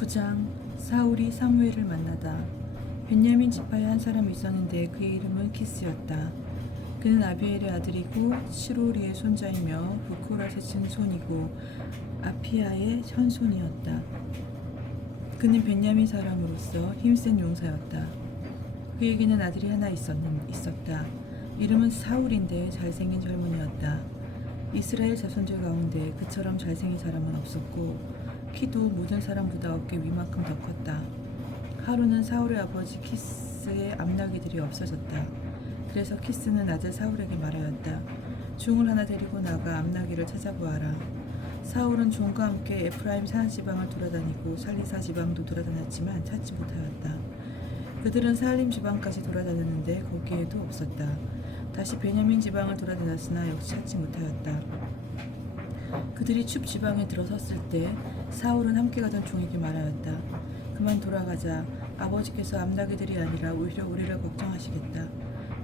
9장. 사울이 사무엘을 만나다. 베냐민 지파에 한 사람이 있었는데 그의 이름은 키스였다. 그는 아비엘의 아들이고 시로리의 손자이며 부코라의 증손이고 아피아의 현손이었다. 그는 베냐민 사람으로서 힘센 용사였다. 그에게는 아들이 하나 있었다. 이름은 사울인데 잘생긴 젊은이였다. 이스라엘 자손들 가운데 그처럼 잘생긴 사람은 없었고 키도 모든 사람보다 어깨 위만큼 더 컸다. 하루는 사울의 아버지 키스의 암나귀들이 없어졌다. 그래서 키스는 아들 사울에게 말하였다. 종을 하나 데리고 나가 암나귀를 찾아보아라. 사울은 종과 함께 에프라임 산지방을 돌아다니고 살리사 지방도 돌아다녔지만 찾지 못하였다. 그들은 살림 지방까지 돌아다녔는데 거기에도 없었다. 다시 베냐민 지방을 돌아다녔으나 역시 찾지 못하였다. 그들이 춥 지방에 들어섰을 때 사울은 함께 가던 종에게 말하였다. 그만 돌아가자. 아버지께서 암나귀들이 아니라 오히려 우리를 걱정하시겠다.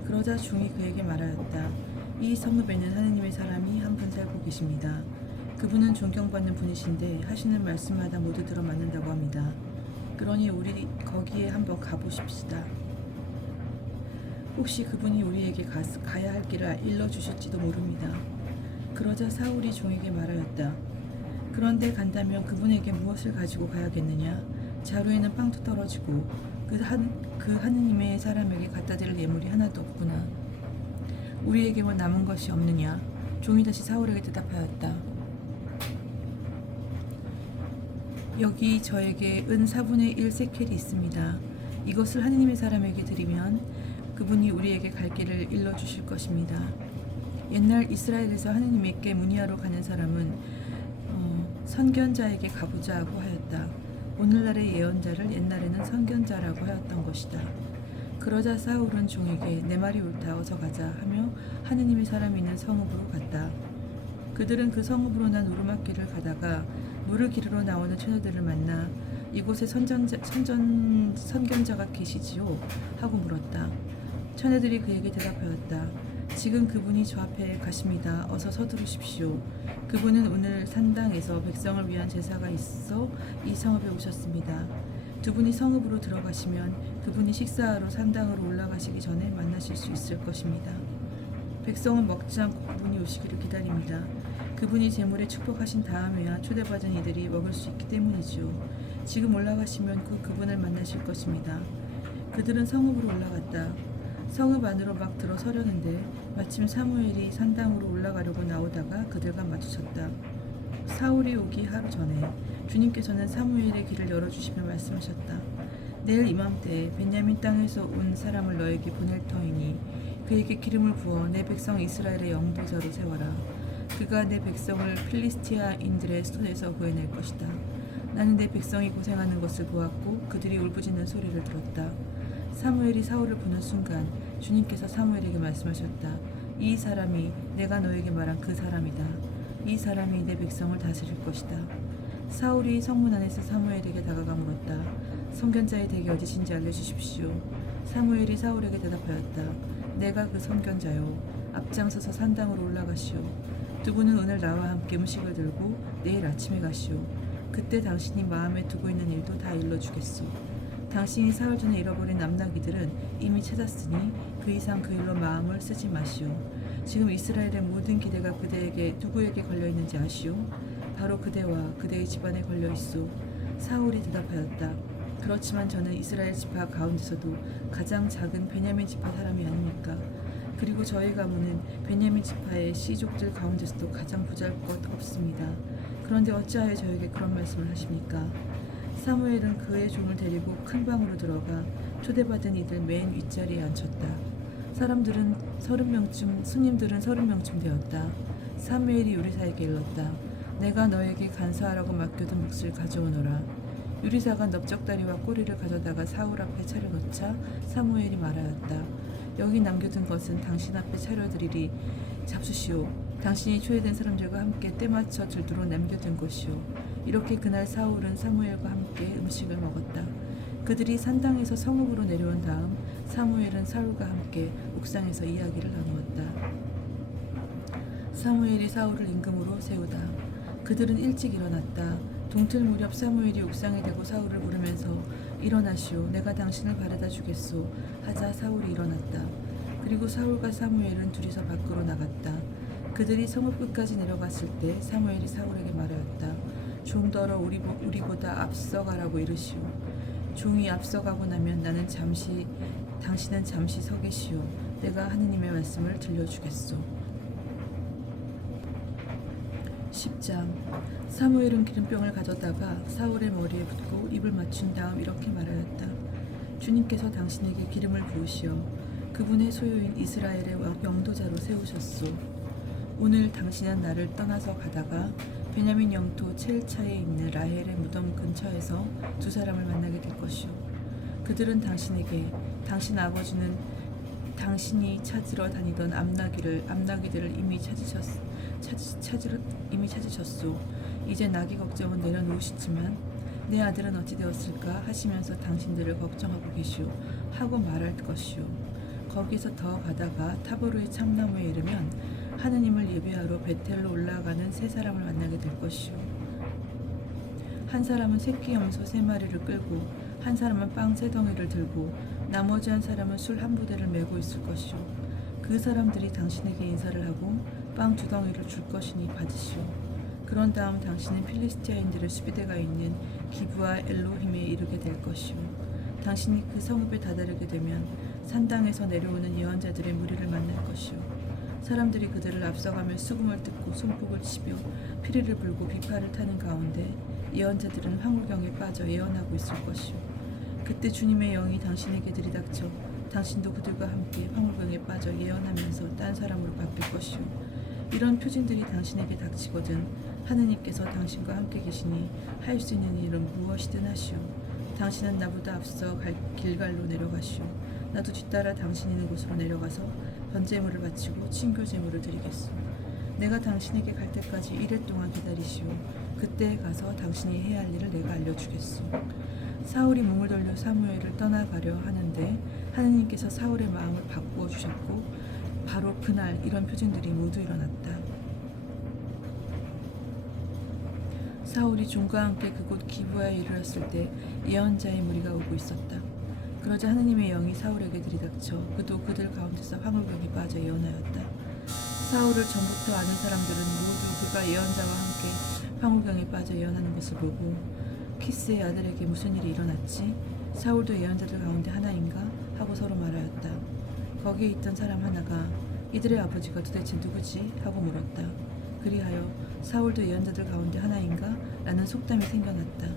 그러자 종이 그에게 말하였다. 이 성읍에는 하느님의 사람이 한 분 살고 계십니다. 그분은 존경받는 분이신데 하시는 말씀마다 모두 들어맞는다고 합니다. 그러니 우리 거기에 한번 가보십시다. 혹시 그분이 우리에게 가야 할 길을 일러주실지도 모릅니다. 그러자 사울이 종에게 말하였다. 그런데 간다면 그분에게 무엇을 가지고 가야겠느냐? 자루에는 빵도 떨어지고 그 하느님의 사람에게 갖다 드릴 예물이 하나도 없구나. 우리에게 뭐 남은 것이 없느냐? 종이 다시 사울에게 대답하였다. 여기 저에게 은 4분의 1 세켈이 있습니다. 이것을 하느님의 사람에게 드리면 그분이 우리에게 갈 길을 일러주실 것입니다. 옛날 이스라엘에서 하느님께 문의하러 가는 사람은 선견자에게 가보자 하고 하였다. 오늘날의 예언자를 옛날에는 선견자라고 하였던 것이다. 그러자 사울은 종에게 내 말이 옳다 어서 가자 하며 하느님의 사람이 있는 성읍으로 갔다. 그들은 그 성읍으로 난 오르막길을 가다가 물을 기르러 나오는 처녀들을 만나 이곳에 선견자가 계시지요? 하고 물었다. 처녀들이 그에게 대답하였다. 지금 그분이 저 앞에 가십니다. 어서 서두르십시오. 그분은 오늘 산당에서 백성을 위한 제사가 있어 이 성읍에 오셨습니다. 두 분이 성읍으로 들어가시면 그분이 식사하러 산당으로 올라가시기 전에 만나실 수 있을 것입니다. 백성은 먹지 않고 그분이 오시기를 기다립니다. 그분이 제물에 축복하신 다음에야 초대받은 이들이 먹을 수 있기 때문이죠. 지금 올라가시면 곧 그분을 만나실 것입니다. 그들은 성읍으로 올라갔다. 성읍 안으로 막 들어서려는데 마침 사무엘이 산당으로 올라가려고 나오다가 그들과 마주쳤다. 사울이 오기 하루 전에 주님께서는 사무엘의 길을 열어주시며 말씀하셨다. 내일 이맘때 베냐민 땅에서 온 사람을 너에게 보낼 터이니 그에게 기름을 부어 내 백성 이스라엘의 영도자로 세워라. 그가 내 백성을 필리스티아인들의 손에서 구해낼 것이다. 나는 내 백성이 고생하는 것을 보았고 그들이 울부짖는 소리를 들었다. 사무엘이 사울을 보는 순간 주님께서 사무엘에게 말씀하셨다. 이 사람이 내가 너에게 말한 그 사람이다. 이 사람이 내 백성을 다스릴 것이다. 사울이 성문 안에서 사무엘에게 다가가 물었다. 선견자의 댁이 어디신지 알려주십시오. 사무엘이 사울에게 대답하였다. 내가 그 선견자요. 앞장서서 산당으로 올라가시오. 두 분은 오늘 나와 함께 음식을 들고 내일 아침에 가시오. 그때 당신이 마음에 두고 있는 일도 다 일러주겠소. 당신이 사흘 전에 잃어버린 암나귀들은 이미 찾았으니 그 이상 그 일로 마음을 쓰지 마시오. 지금 이스라엘의 모든 기대가 그대에게 누구에게 걸려있는지 아시오? 바로 그대와 그대의 집안에 걸려있소. 사울이 대답하였다. 그렇지만 저는 이스라엘 지파 가운데서도 가장 작은 베냐민 지파 사람이 아닙니까? 그리고 저희 가문은 베냐민 지파의 씨족들 가운데서도 가장 보잘것없습니다. 그런데 어찌하여 저에게 그런 말씀을 하십니까? 사무엘은 그의 종을 데리고 큰 방으로 들어가 초대받은 이들 맨 윗자리에 앉혔다. 사람들은 30명쯤, 스님들은 30명쯤 되었다. 사무엘이 요리사에게 일렀다. 내가 너에게 간사하라고 맡겨둔 몫을 가져오너라. 요리사가 넓적다리와 꼬리를 가져다가 사울 앞에 차려놓자 사무엘이 말하였다. 여기 남겨둔 것은 당신 앞에 차려드리리. 잡수시오. 당신이 초대된 사람들과 함께 때맞춰 들도록 남겨둔 것이오. 이렇게 그날 사울은 사무엘과 함께 음식을 먹었다. 그들이 산당에서 성읍으로 내려온 다음 사무엘은 사울과 함께 옥상에서 이야기를 나누었다. 사무엘이 사울을 임금으로 세우다. 그들은 일찍 일어났다. 동틀 무렵 사무엘이 옥상에 대고 사울을 부르면서 일어나시오 내가 당신을 바래다 주겠소 하자 사울이 일어났다. 그리고 사울과 사무엘은 둘이서 밖으로 나갔다. 그들이 성읍 끝까지 내려갔을 때 사무엘이 사울에게 말하였다. 종더러 우리보다 앞서가라고 이르시오. 종이 앞서가고 나면 당신은 잠시 서 계시오. 내가 하느님의 말씀을 들려주겠소. 10장 사무엘은 기름병을 가져다가 사울의 머리에 붓고 입을 맞춘 다음 이렇게 말하였다. 주님께서 당신에게 기름을 부으시어 그분의 소유인 이스라엘의 영도자로 세우셨소. 오늘 당신은 나를 떠나서 가다가 베냐민 영토 첼차에 있는 라헬의 무덤 근처에서 두 사람을 만나게 될 것이오. 그들은 당신에게 당신 아버지는 당신이 찾으러 다니던 암나귀들을 이미 찾으셨소. 이제 나귀 걱정은 내려놓으시지만 내 아들은 어찌 되었을까 하시면서 당신들을 걱정하고 계시오 하고 말할 것이오. 거기서 더 가다가 타보르의 참나무에 이르면 하느님을 예배하러 베텔로 올라가는 세 사람을 만나게 될 것이오. 한 사람은 새끼 염소 3마리를 끌고 한 사람은 빵 3덩이를 들고 나머지 한 사람은 술 한 부대를 메고 있을 것이오. 그 사람들이 당신에게 인사를 하고 빵 2덩이를 줄 것이니 받으시오. 그런 다음 당신은 필리스티아인들의 수비대가 있는 기브아 엘로힘에 이르게 될 것이오. 당신이 그 성읍에 다다르게 되면 산당에서 내려오는 예언자들의 무리를 만날 것이오. 사람들이 그들을 앞서가며 수금을 뜯고 손뼉을 치며 피리를 불고 비파를 타는 가운데 예언자들은 황홀경에 빠져 예언하고 있을 것이오. 그때 주님의 영이 당신에게 들이닥쳐 당신도 그들과 함께 황홀경에 빠져 예언하면서 딴 사람으로 바뀔 것이오. 이런 표징들이 당신에게 닥치거든 하느님께서 당신과 함께 계시니 할 수 있는 일은 무엇이든 하시오. 당신은 나보다 앞서 길갈로 내려가시오. 나도 뒤따라 당신 있는 곳으로 내려가서 번제물을 바치고 친교제물을 드리겠소. 내가 당신에게 갈 때까지 1일 동안 기다리시오. 그때 가서 당신이 해야 할 일을 내가 알려주겠소. 사울이 몸을 돌려 사무엘을 떠나가려 하는데 하느님께서 사울의 마음을 바꾸어 주셨고 바로 그날 이런 표징들이 모두 일어났다. 사울이 종과 함께 그곳 기브아에 이르렀을 때 예언자의 무리가 오고 있었다. 그러자 하느님의 영이 사울에게 들이닥쳐 그도 그들 가운데서 황홀경에 빠져 예언하였다. 사울을 전부터 아는 사람들은 모두 그가 예언자와 함께 황홀경에 빠져 예언하는 것을 보고 키스의 아들에게 무슨 일이 일어났지? 사울도 예언자들 가운데 하나인가? 하고 서로 말하였다. 거기에 있던 사람 하나가 이들의 아버지가 도대체 누구지? 하고 물었다. 그리하여 사울도 예언자들 가운데 하나인가? 라는 속담이 생겨났다.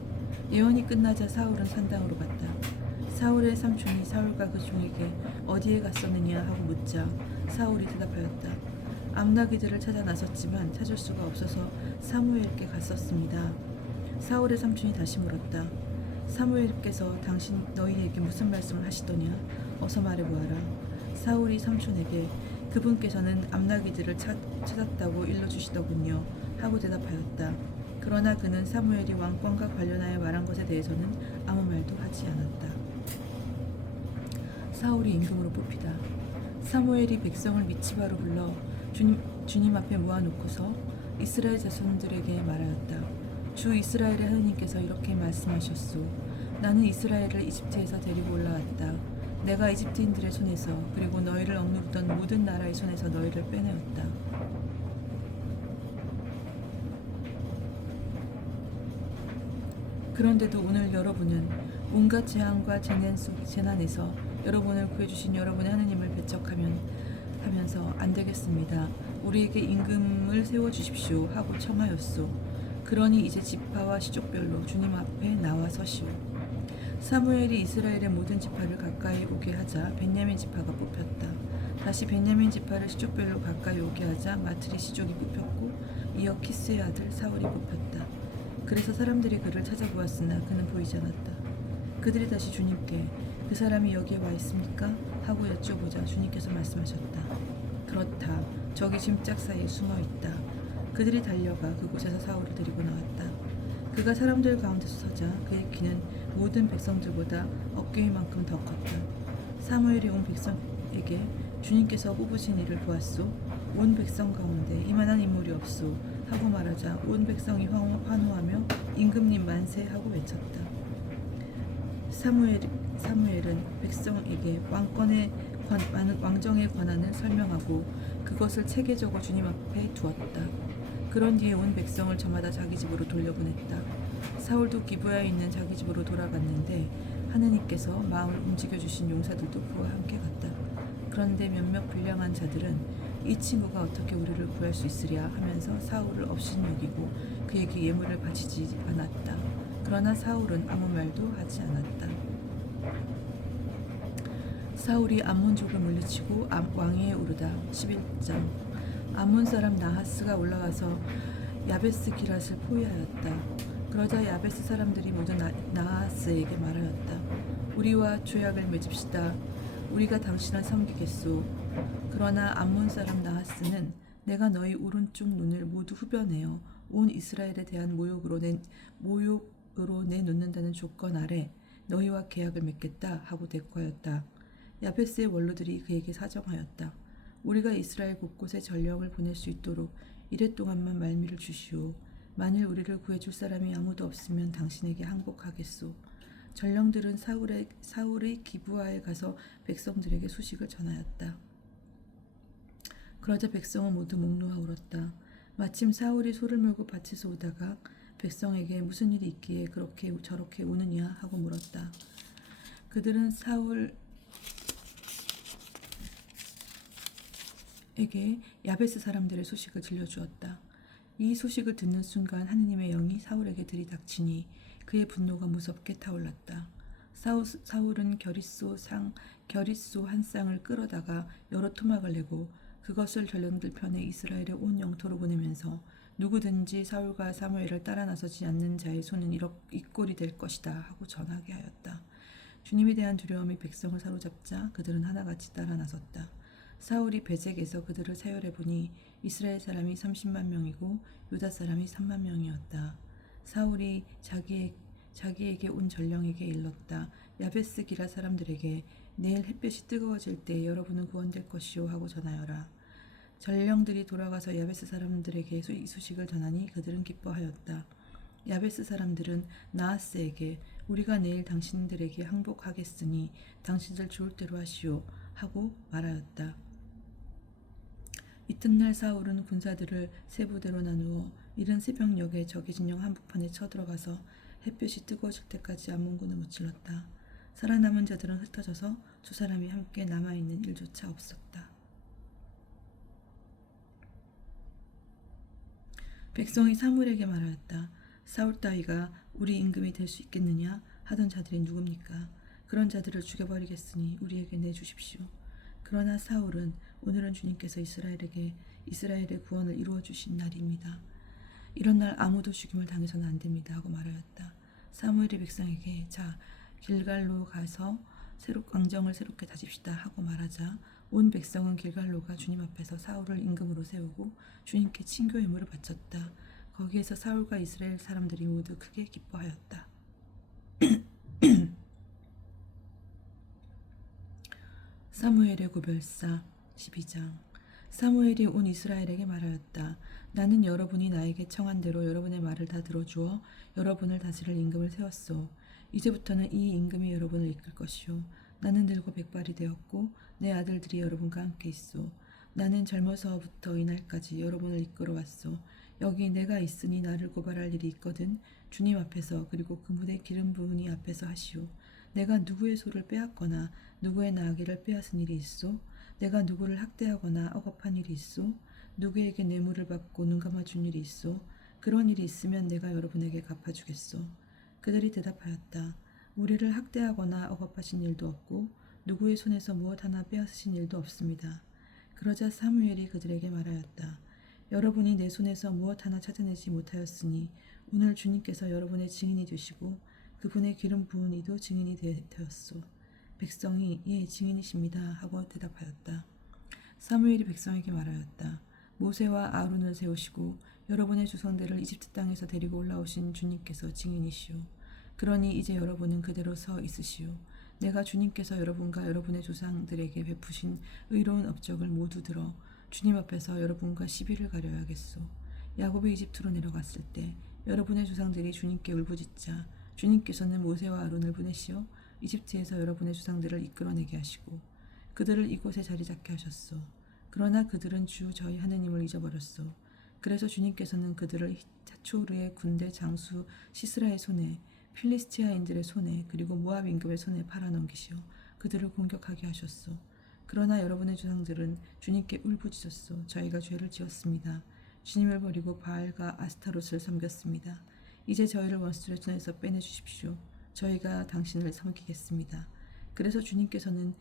예언이 끝나자 사울은 산당으로 갔다. 사울의 삼촌이 사울과 그 종에게 어디에 갔었느냐 하고 묻자 사울이 대답하였다. 암나귀들을 찾아 나섰지만 찾을 수가 없어서 사무엘께 갔었습니다. 사울의 삼촌이 다시 물었다. 사무엘께서 너희에게 무슨 말씀을 하시더냐? 어서 말해보아라. 사울이 삼촌에게 그분께서는 암나귀들을 찾았다고 일러주시더군요 하고 대답하였다. 그러나 그는 사무엘이 왕권과 관련하여 말한 것에 대해서는 아무 말도 하지 않았다. 사울이 임금으로 뽑히다. 사무엘이 백성을 미치바로 불러 주님 앞에 모아놓고서 이스라엘 자손들에게 말하였다. 주 이스라엘의 하느님께서 이렇게 말씀하셨소. 나는 이스라엘을 이집트에서 데리고 올라왔다. 내가 이집트인들의 손에서 그리고 너희를 억누르던 모든 나라의 손에서 너희를 빼내었다. 그런데도 오늘 여러분은 온갖 재앙과 재난에서 여러분을 구해주신 여러분의 하느님을 배척하면서 안 되겠습니다. 우리에게 임금을 세워주십시오 하고 청하였소. 그러니 이제 지파와 시족별로 주님 앞에 나와 서시오. 사무엘이 이스라엘의 모든 지파를 가까이 오게 하자 베냐민 지파가 뽑혔다. 다시 베냐민 지파를 시족별로 가까이 오게 하자 마트리 시족이 뽑혔고 이어 키스의 아들 사울이 뽑혔다. 그래서 사람들이 그를 찾아보았으나 그는 보이지 않았다. 그들이 다시 주님께 그 사람이 여기에 와 있습니까? 하고 여쭤보자 주님께서 말씀하셨다. 그렇다. 저기 짐짝 사이에 숨어 있다. 그들이 달려가 그곳에서 사울을 데리고 나왔다. 그가 사람들 가운데서 서자 그의 키는 모든 백성들보다 어깨위만큼 더 컸다. 사무엘이 온 백성에게 주님께서 뽑으신 이를 보았소. 온 백성 가운데 이만한 인물이 없소 하고 말하자 온 백성이 환호하며 임금님 만세 하고 외쳤다. 사무엘은 백성에게 왕정의 권한을 설명하고 그것을 책에 적어 주님 앞에 두었다. 그런 뒤에 온 백성을 저마다 자기 집으로 돌려보냈다. 사울도 기브야에 있는 자기 집으로 돌아갔는데 하느님께서 마음을 움직여주신 용사들도 그와 함께 갔다. 그런데 몇몇 불량한 자들은 이 친구가 어떻게 우리를 구할 수 있으랴 하면서 사울을 업신여기고 그에게 예물을 바치지 않았다. 그러나 사울은 아무 말도 하지 않았다. 사울이 암몬족을 물리치고 왕위에 오르다. 11장. 암몬 사람 나하스가 올라와서 야베스 기랏을 포위하였다. 그러자 야베스 사람들이 모두 나하스에게 말하였다. 우리와 조약을 맺읍시다. 우리가 당신을 섬기겠소. 그러나 암몬 사람 나하스는 내가 너희 오른쪽 눈을 모두 후벼내어 온 이스라엘에 대한 모욕으로 내놓는다는 조건 아래 너희와 계약을 맺겠다 하고 대꾸하였다. 야베스의 원로들이 그에게 사정하였다. 우리가 이스라엘 곳곳에 전령을 보낼 수 있도록 이래 동안만 말미를 주시오. 만일 우리를 구해줄 사람이 아무도 없으면 당신에게 항복하겠소. 전령들은 사울의 기브아에 가서 백성들에게 소식을 전하였다. 그러자 백성은 모두 목놓아 울었다. 마침 사울이 소를 몰고 밭에서 오다가 백성에게 무슨 일이 있기에 그렇게 저렇게 우느냐 하고 물었다. 그들은 사울에게 야베스 사람들의 소식을 들려주었다. 이 소식을 듣는 순간 하느님의 영이 사울에게 들이닥치니 그의 분노가 무섭게 타올랐다. 사울은 겨릿소 한 쌍을 끌어다가 여러 토막을 내고 그것을 전령들 편에 이스라엘의 온 영토로 보내면서 누구든지 사울과 사무엘을 따라 나서지 않는 자의 손은 이 꼴이 될 것이다 하고 전하게 하였다. 주님에 대한 두려움이 백성을 사로잡자 그들은 하나같이 따라 나섰다. 사울이 베zek에서 그들을 서열해 보니 이스라엘 사람이 30만 명이고 유다 사람이 3만 명이었다. 사울이 자기에게 온 전령에게 일렀다. 야베스 기라 사람들에게 내일 햇볕이 뜨거워질 때 여러분은 구원될 것이요 하고 전하여라. 전령들이 돌아가서 야베스 사람들에게 이 소식을 전하니 그들은 기뻐하였다. 야베스 사람들은 나하스에게 우리가 내일 당신들에게 항복하겠으니 당신들 좋을 대로 하시오 하고 말하였다. 이튿날 사울은 군사들을 세 부대로 나누어 이른 새벽녘에 적의 진영 한복판에 쳐들어가서 햇볕이 뜨거워질 때까지 암몬군을 무찔렀다. 살아남은 자들은 흩어져서 두 사람이 함께 남아있는 일조차 없었다. 백성이 사무엘에게 말하였다. 사울 따위가 우리 임금이 될 수 있겠느냐 하던 자들이 누굽니까? 그런 자들을 죽여버리겠으니 우리에게 내주십시오. 그러나 사울은 오늘은 주님께서 이스라엘의 구원을 이루어 주신 날입니다. 이런 날 아무도 죽임을 당해서는 안 됩니다 하고 말하였다. 사무엘이 백성에게 자 길갈로 가서 왕정을 새롭게 다집시다 하고 말하자 온 백성은 길갈로 가 주님 앞에서 사울을 임금으로 세우고 주님께 친교 예물을 바쳤다. 거기에서 사울과 이스라엘 사람들이 모두 크게 기뻐하였다. 사무엘의 고별사 12장. 사무엘이 온 이스라엘에게 말하였다. 나는 여러분이 나에게 청한 대로 여러분의 말을 다 들어주어 여러분을 다스릴 임금을 세웠소. 이제부터는 이 임금이 여러분을 이끌 것이요. 나는 늙고 백발이 되었고 내 아들들이 여러분과 함께 있소. 나는 젊어서부터 이날까지 여러분을 이끌어 왔소. 여기 내가 있으니 나를 고발할 일이 있거든 주님 앞에서 그리고 그 무대 기름 부으니 앞에서 하시오. 내가 누구의 소를 빼앗거나 누구의 나귀를 빼앗은 일이 있소? 내가 누구를 학대하거나 억압한 일이 있소? 누구에게 뇌물을 받고 눈 감아준 일이 있소? 그런 일이 있으면 내가 여러분에게 갚아주겠소. 그들이 대답하였다. 우리를 학대하거나 억압하신 일도 없고 누구의 손에서 무엇 하나 빼앗으신 일도 없습니다. 그러자 사무엘이 그들에게 말하였다. 여러분이 내 손에서 무엇 하나 찾아내지 못하였으니 오늘 주님께서 여러분의 증인이 되시고 그분의 기름 부은 이도 증인이 되었소. 백성이 예 증인이십니다 하고 대답하였다. 사무엘이 백성에게 말하였다. 모세와 아론을 세우시고 여러분의 조상들을 이집트 땅에서 데리고 올라오신 주님께서 증인이시오. 그러니 이제 여러분은 그대로 서 있으시오. 내가 주님께서 여러분과 여러분의 조상들에게 베푸신 의로운 업적을 모두 들어 주님 앞에서 여러분과 시비를 가려야겠소. 야곱이 이집트로 내려갔을 때 여러분의 조상들이 주님께 울부짖자 주님께서는 모세와 아론을 보내시어 이집트에서 여러분의 조상들을 이끌어내게 하시고 그들을 이곳에 자리 잡게 하셨소. 그러나 그들은 주 저희 하느님을 잊어버렸소. 그래서 주님께서는 그들을 하초르의 군대 장수 시스라의 손에 필리스티아인들의 손에 그리고 모압 임금의 손에 팔아넘기시어 그들을 공격하게 하셨소. 그러나 여러분의 조상들은 주님께 울부짖었소. 저희가 죄를 지었습니다. 주님을 버리고 바알과 아스타롯을 섬겼습니다. 이제 저희를 원수들의 손에서 빼내주십시오. 저희가 당신을 섬기겠습니다. 그래서 주님께서는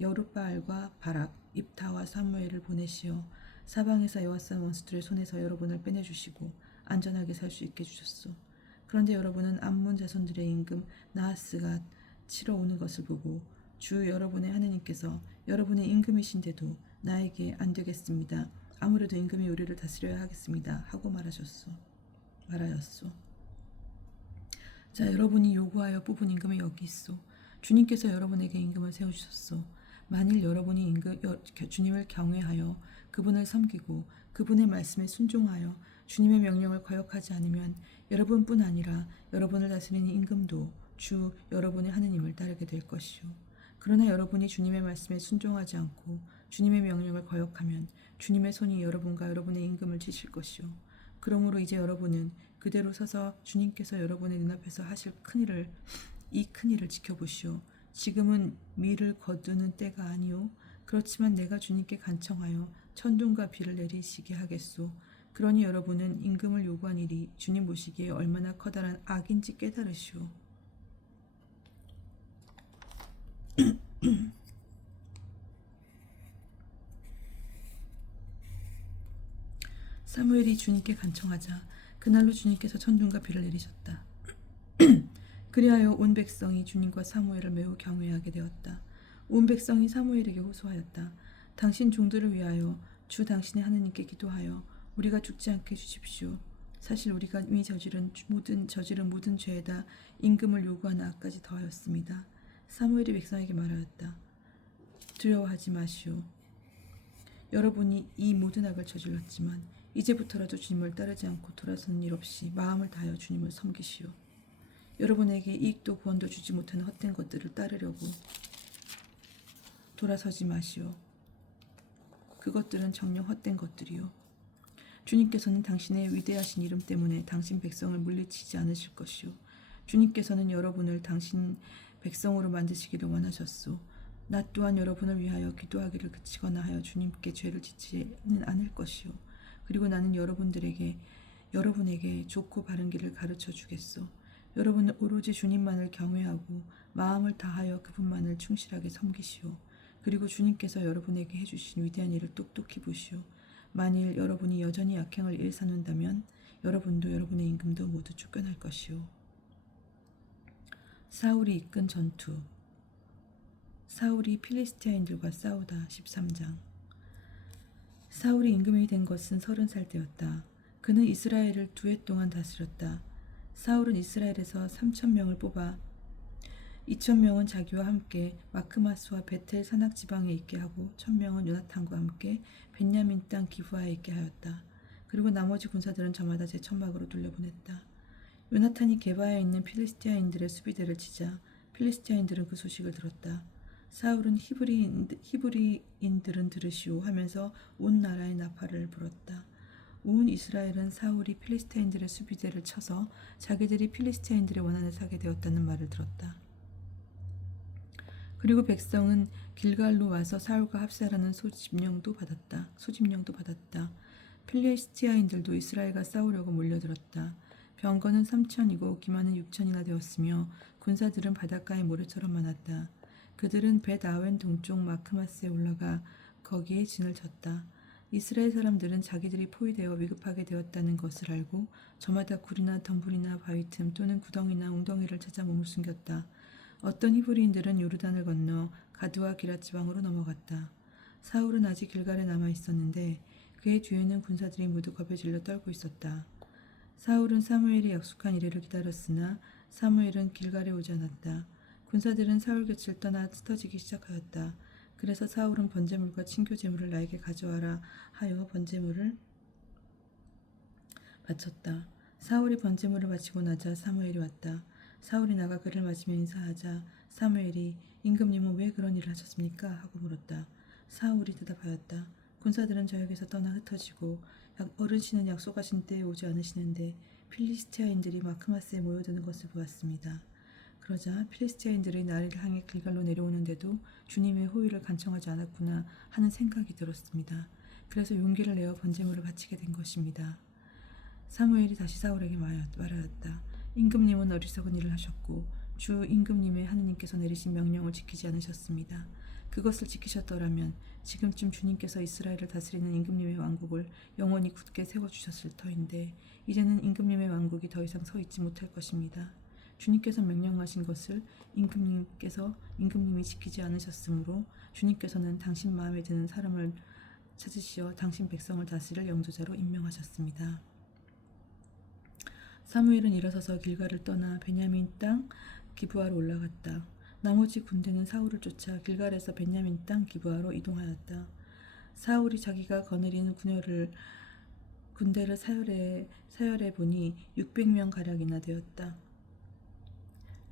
여룻바알과 바락, 입다와 사무엘을 보내시어 사방에서 에워싼 원수들의 손에서 여러분을 빼내주시고 안전하게 살 수 있게 해주셨소. 그런데 여러분은 암몬 자손들의 임금 나하스가 치러 오는 것을 보고 주 여러분의 하느님께서 여러분의 임금이신데도 나에게 안 되겠습니다. 아무래도 임금이 우리를 다스려야 하겠습니다. 하고 말하였소. 자, 여러분이 요구하여 뽑은 임금이 여기 있소. 주님께서 여러분에게 임금을 세우셨소. 만일 여러분이 주님을 경외하여 그분을 섬기고 그분의 말씀에 순종하여 주님의 명령을 거역하지 않으면 여러분뿐 아니라 여러분을 다스리는 임금도 주 여러분의 하느님을 따르게 될 것이요. 그러나 여러분이 주님의 말씀에 순종하지 않고 주님의 명령을 거역하면 주님의 손이 여러분과 여러분의 임금을 치실 것이요. 그러므로 이제 여러분은 그대로 서서 주님께서 여러분의 눈앞에서 하실 이 큰일을 지켜보시오. 지금은 밀을 거두는 때가 아니오. 그렇지만 내가 주님께 간청하여 천둥과 비를 내리시게 하겠소. 그러니 여러분은 임금을 요구한 일이 주님 보시기에 얼마나 커다란 악인지 깨달으시오. 사무엘이 주님께 간청하자 그날로 주님께서 천둥과 비를 내리셨다. 그리하여 온 백성이 주님과 사무엘을 매우 경외하게 되었다. 온 백성이 사무엘에게 호소하였다. 당신 종들을 위하여 주 당신의 하느님께 기도하여 우리가 죽지 않게 해주십시오. 사실 우리가 이미 저지른 모든 죄에다 임금을 요구하는 악까지 더하였습니다. 사무엘이 백성에게 말하였다. 두려워하지 마시오. 여러분이 이 모든 악을 저질렀지만 이제부터라도 주님을 따르지 않고 돌아서는 일 없이 마음을 다하여 주님을 섬기시오. 여러분에게 이익도 구원도 주지 못하는 헛된 것들을 따르려고 돌아서지 마시오. 그것들은 정녕 헛된 것들이요. 주님께서는 당신의 위대하신 이름 때문에 당신 백성을 물리치지 않으실 것이요. 주님께서는 여러분을 당신 백성으로 만드시기를 원하셨소. 나 또한 여러분을 위하여 기도하기를 그치거나 하여 주님께 죄를 짓지는 않을 것이요. 그리고 나는 여러분에게 좋고 바른 길을 가르쳐 주겠소. 여러분은 오로지 주님만을 경외하고 마음을 다하여 그분만을 충실하게 섬기시오. 그리고 주님께서 여러분에게 해주신 위대한 일을 똑똑히 보시오. 만일 여러분이 여전히 악행을 일삼는다면 여러분도 여러분의 임금도 모두 쫓겨날 것이오. 사울이 이끈 전투. 사울이 필리스티아인들과 싸우다 13장. 사울이 임금이 된 것은 30살 때였다. 그는 이스라엘을 2해 동안 다스렸다. 사울은 이스라엘에서 3,000명을 뽑아 2,000명은 자기와 함께 마크마스와 베텔 산악 지방에 있게 하고 1,000명은 요나탄과 함께 벤야민 땅 기브아에 있게 하였다. 그리고 나머지 군사들은 저마다 제 천막으로 돌려보냈다. 요나탄이 게바에 있는 필리스티아인들의 수비대를 치자 필리스티아인들은 그 소식을 들었다. 사울은 히브리인들은 들으시오 하면서 온 나라에 나팔을 불었다. 온 이스라엘은 사울이 필리스티아인들의 수비대를 쳐서 자기들이 필리스티아인들의 원한을 사게 되었다는 말을 들었다. 그리고 백성은 길갈로 와서 사울과 합세하라는 소집령도 받았다. 필리스티아인들도 이스라엘과 싸우려고 몰려들었다. 병거는 3,000이고 기만은 6,000이나 되었으며 군사들은 바닷가의 모래처럼 많았다. 그들은 벳아웬 동쪽 마크마스에 올라가 거기에 진을 쳤다. 이스라엘 사람들은 자기들이 포위되어 위급하게 되었다는 것을 알고 저마다 굴이나 덤불이나 바위 틈 또는 구덩이나 웅덩이를 찾아 몸을 숨겼다. 어떤 히브리인들은 요르단을 건너 가드와 기랏 지방으로 넘어갔다. 사울은 아직 길갈에 남아 있었는데 그의 뒤에는 군사들이 모두 겁에 질려 떨고 있었다. 사울은 사무엘이 약속한 이래를 기다렸으나 사무엘은 길갈에 오지 않았다. 군사들은 사울 곁을 떠나 흩어지기 시작하였다. 그래서 사울은 번제물과 친교 제물을 나에게 가져와라 하여 번제물을 바쳤다. 사울이 번제물을 바치고 나자 사무엘이 왔다. 사울이 나가 그를 맞으며 인사하자 사무엘이 임금님은 왜 그런 일을 하셨습니까? 하고 물었다. 사울이 대답하였다. 군사들은 저에게서 떠나 흩어지고 어르신은 약속하신 때에 오지 않으시는데 필리스티아인들이 마크마스에 모여드는 것을 보았습니다. 그러자 필리스티아인들이 나를 향해 길갈로 내려오는데도 주님의 호의를 간청하지 않았구나 하는 생각이 들었습니다. 그래서 용기를 내어 번제물을 바치게 된 것입니다. 사무엘이 다시 사울에게 말하였다. 임금님은 어리석은 일을 하셨고 주 임금님의 하느님께서 내리신 명령을 지키지 않으셨습니다. 그것을 지키셨더라면 지금쯤 주님께서 이스라엘을 다스리는 임금님의 왕국을 영원히 굳게 세워주셨을 터인데 이제는 임금님의 왕국이 더 이상 서 있지 못할 것입니다. 주님께서 명령하신 것을 임금님이 지키지 않으셨으므로 주님께서는 당신 마음에 드는 사람을 찾으시어 당신 백성을 다스릴 영도자로 임명하셨습니다. 사무엘은 일어서서 길갈을 떠나 베냐민 땅 기브아로 올라갔다. 나머지 군대는 사울을 쫓아 길갈에서 베냐민 땅 기브아로 이동하였다. 사울이 자기가 거느린 군대를 서열해 보니 600명가량이나 되었다.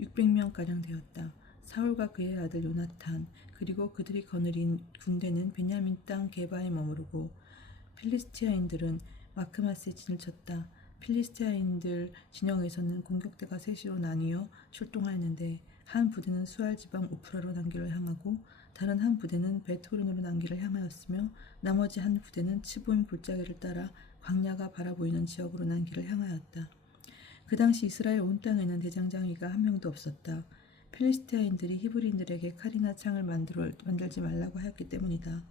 600명가량 되었다. 사울과 그의 아들 요나탄 그리고 그들이 거느린 군대는 베냐민 땅 게바에 머무르고 필리스티아인들은 마크마스에 진을 쳤다. 필리스티아인들 진영에서는 공격대가 셋으로 나뉘어 출동하였는데 한 부대는 수알 지방 오프라로 난기를 향하고 다른 한 부대는 베토른으로 난기를 향하였으며 나머지 한 부대는 츠보임 골짜기를 따라 광야가 바라보이는 지역으로 난기를 향하였다. 그 당시 이스라엘 온 땅에는 대장장이가 한 명도 없었다. 필리스티아인들이 히브리인들에게 칼이나 창을 만들지 말라고 하였기 때문이다.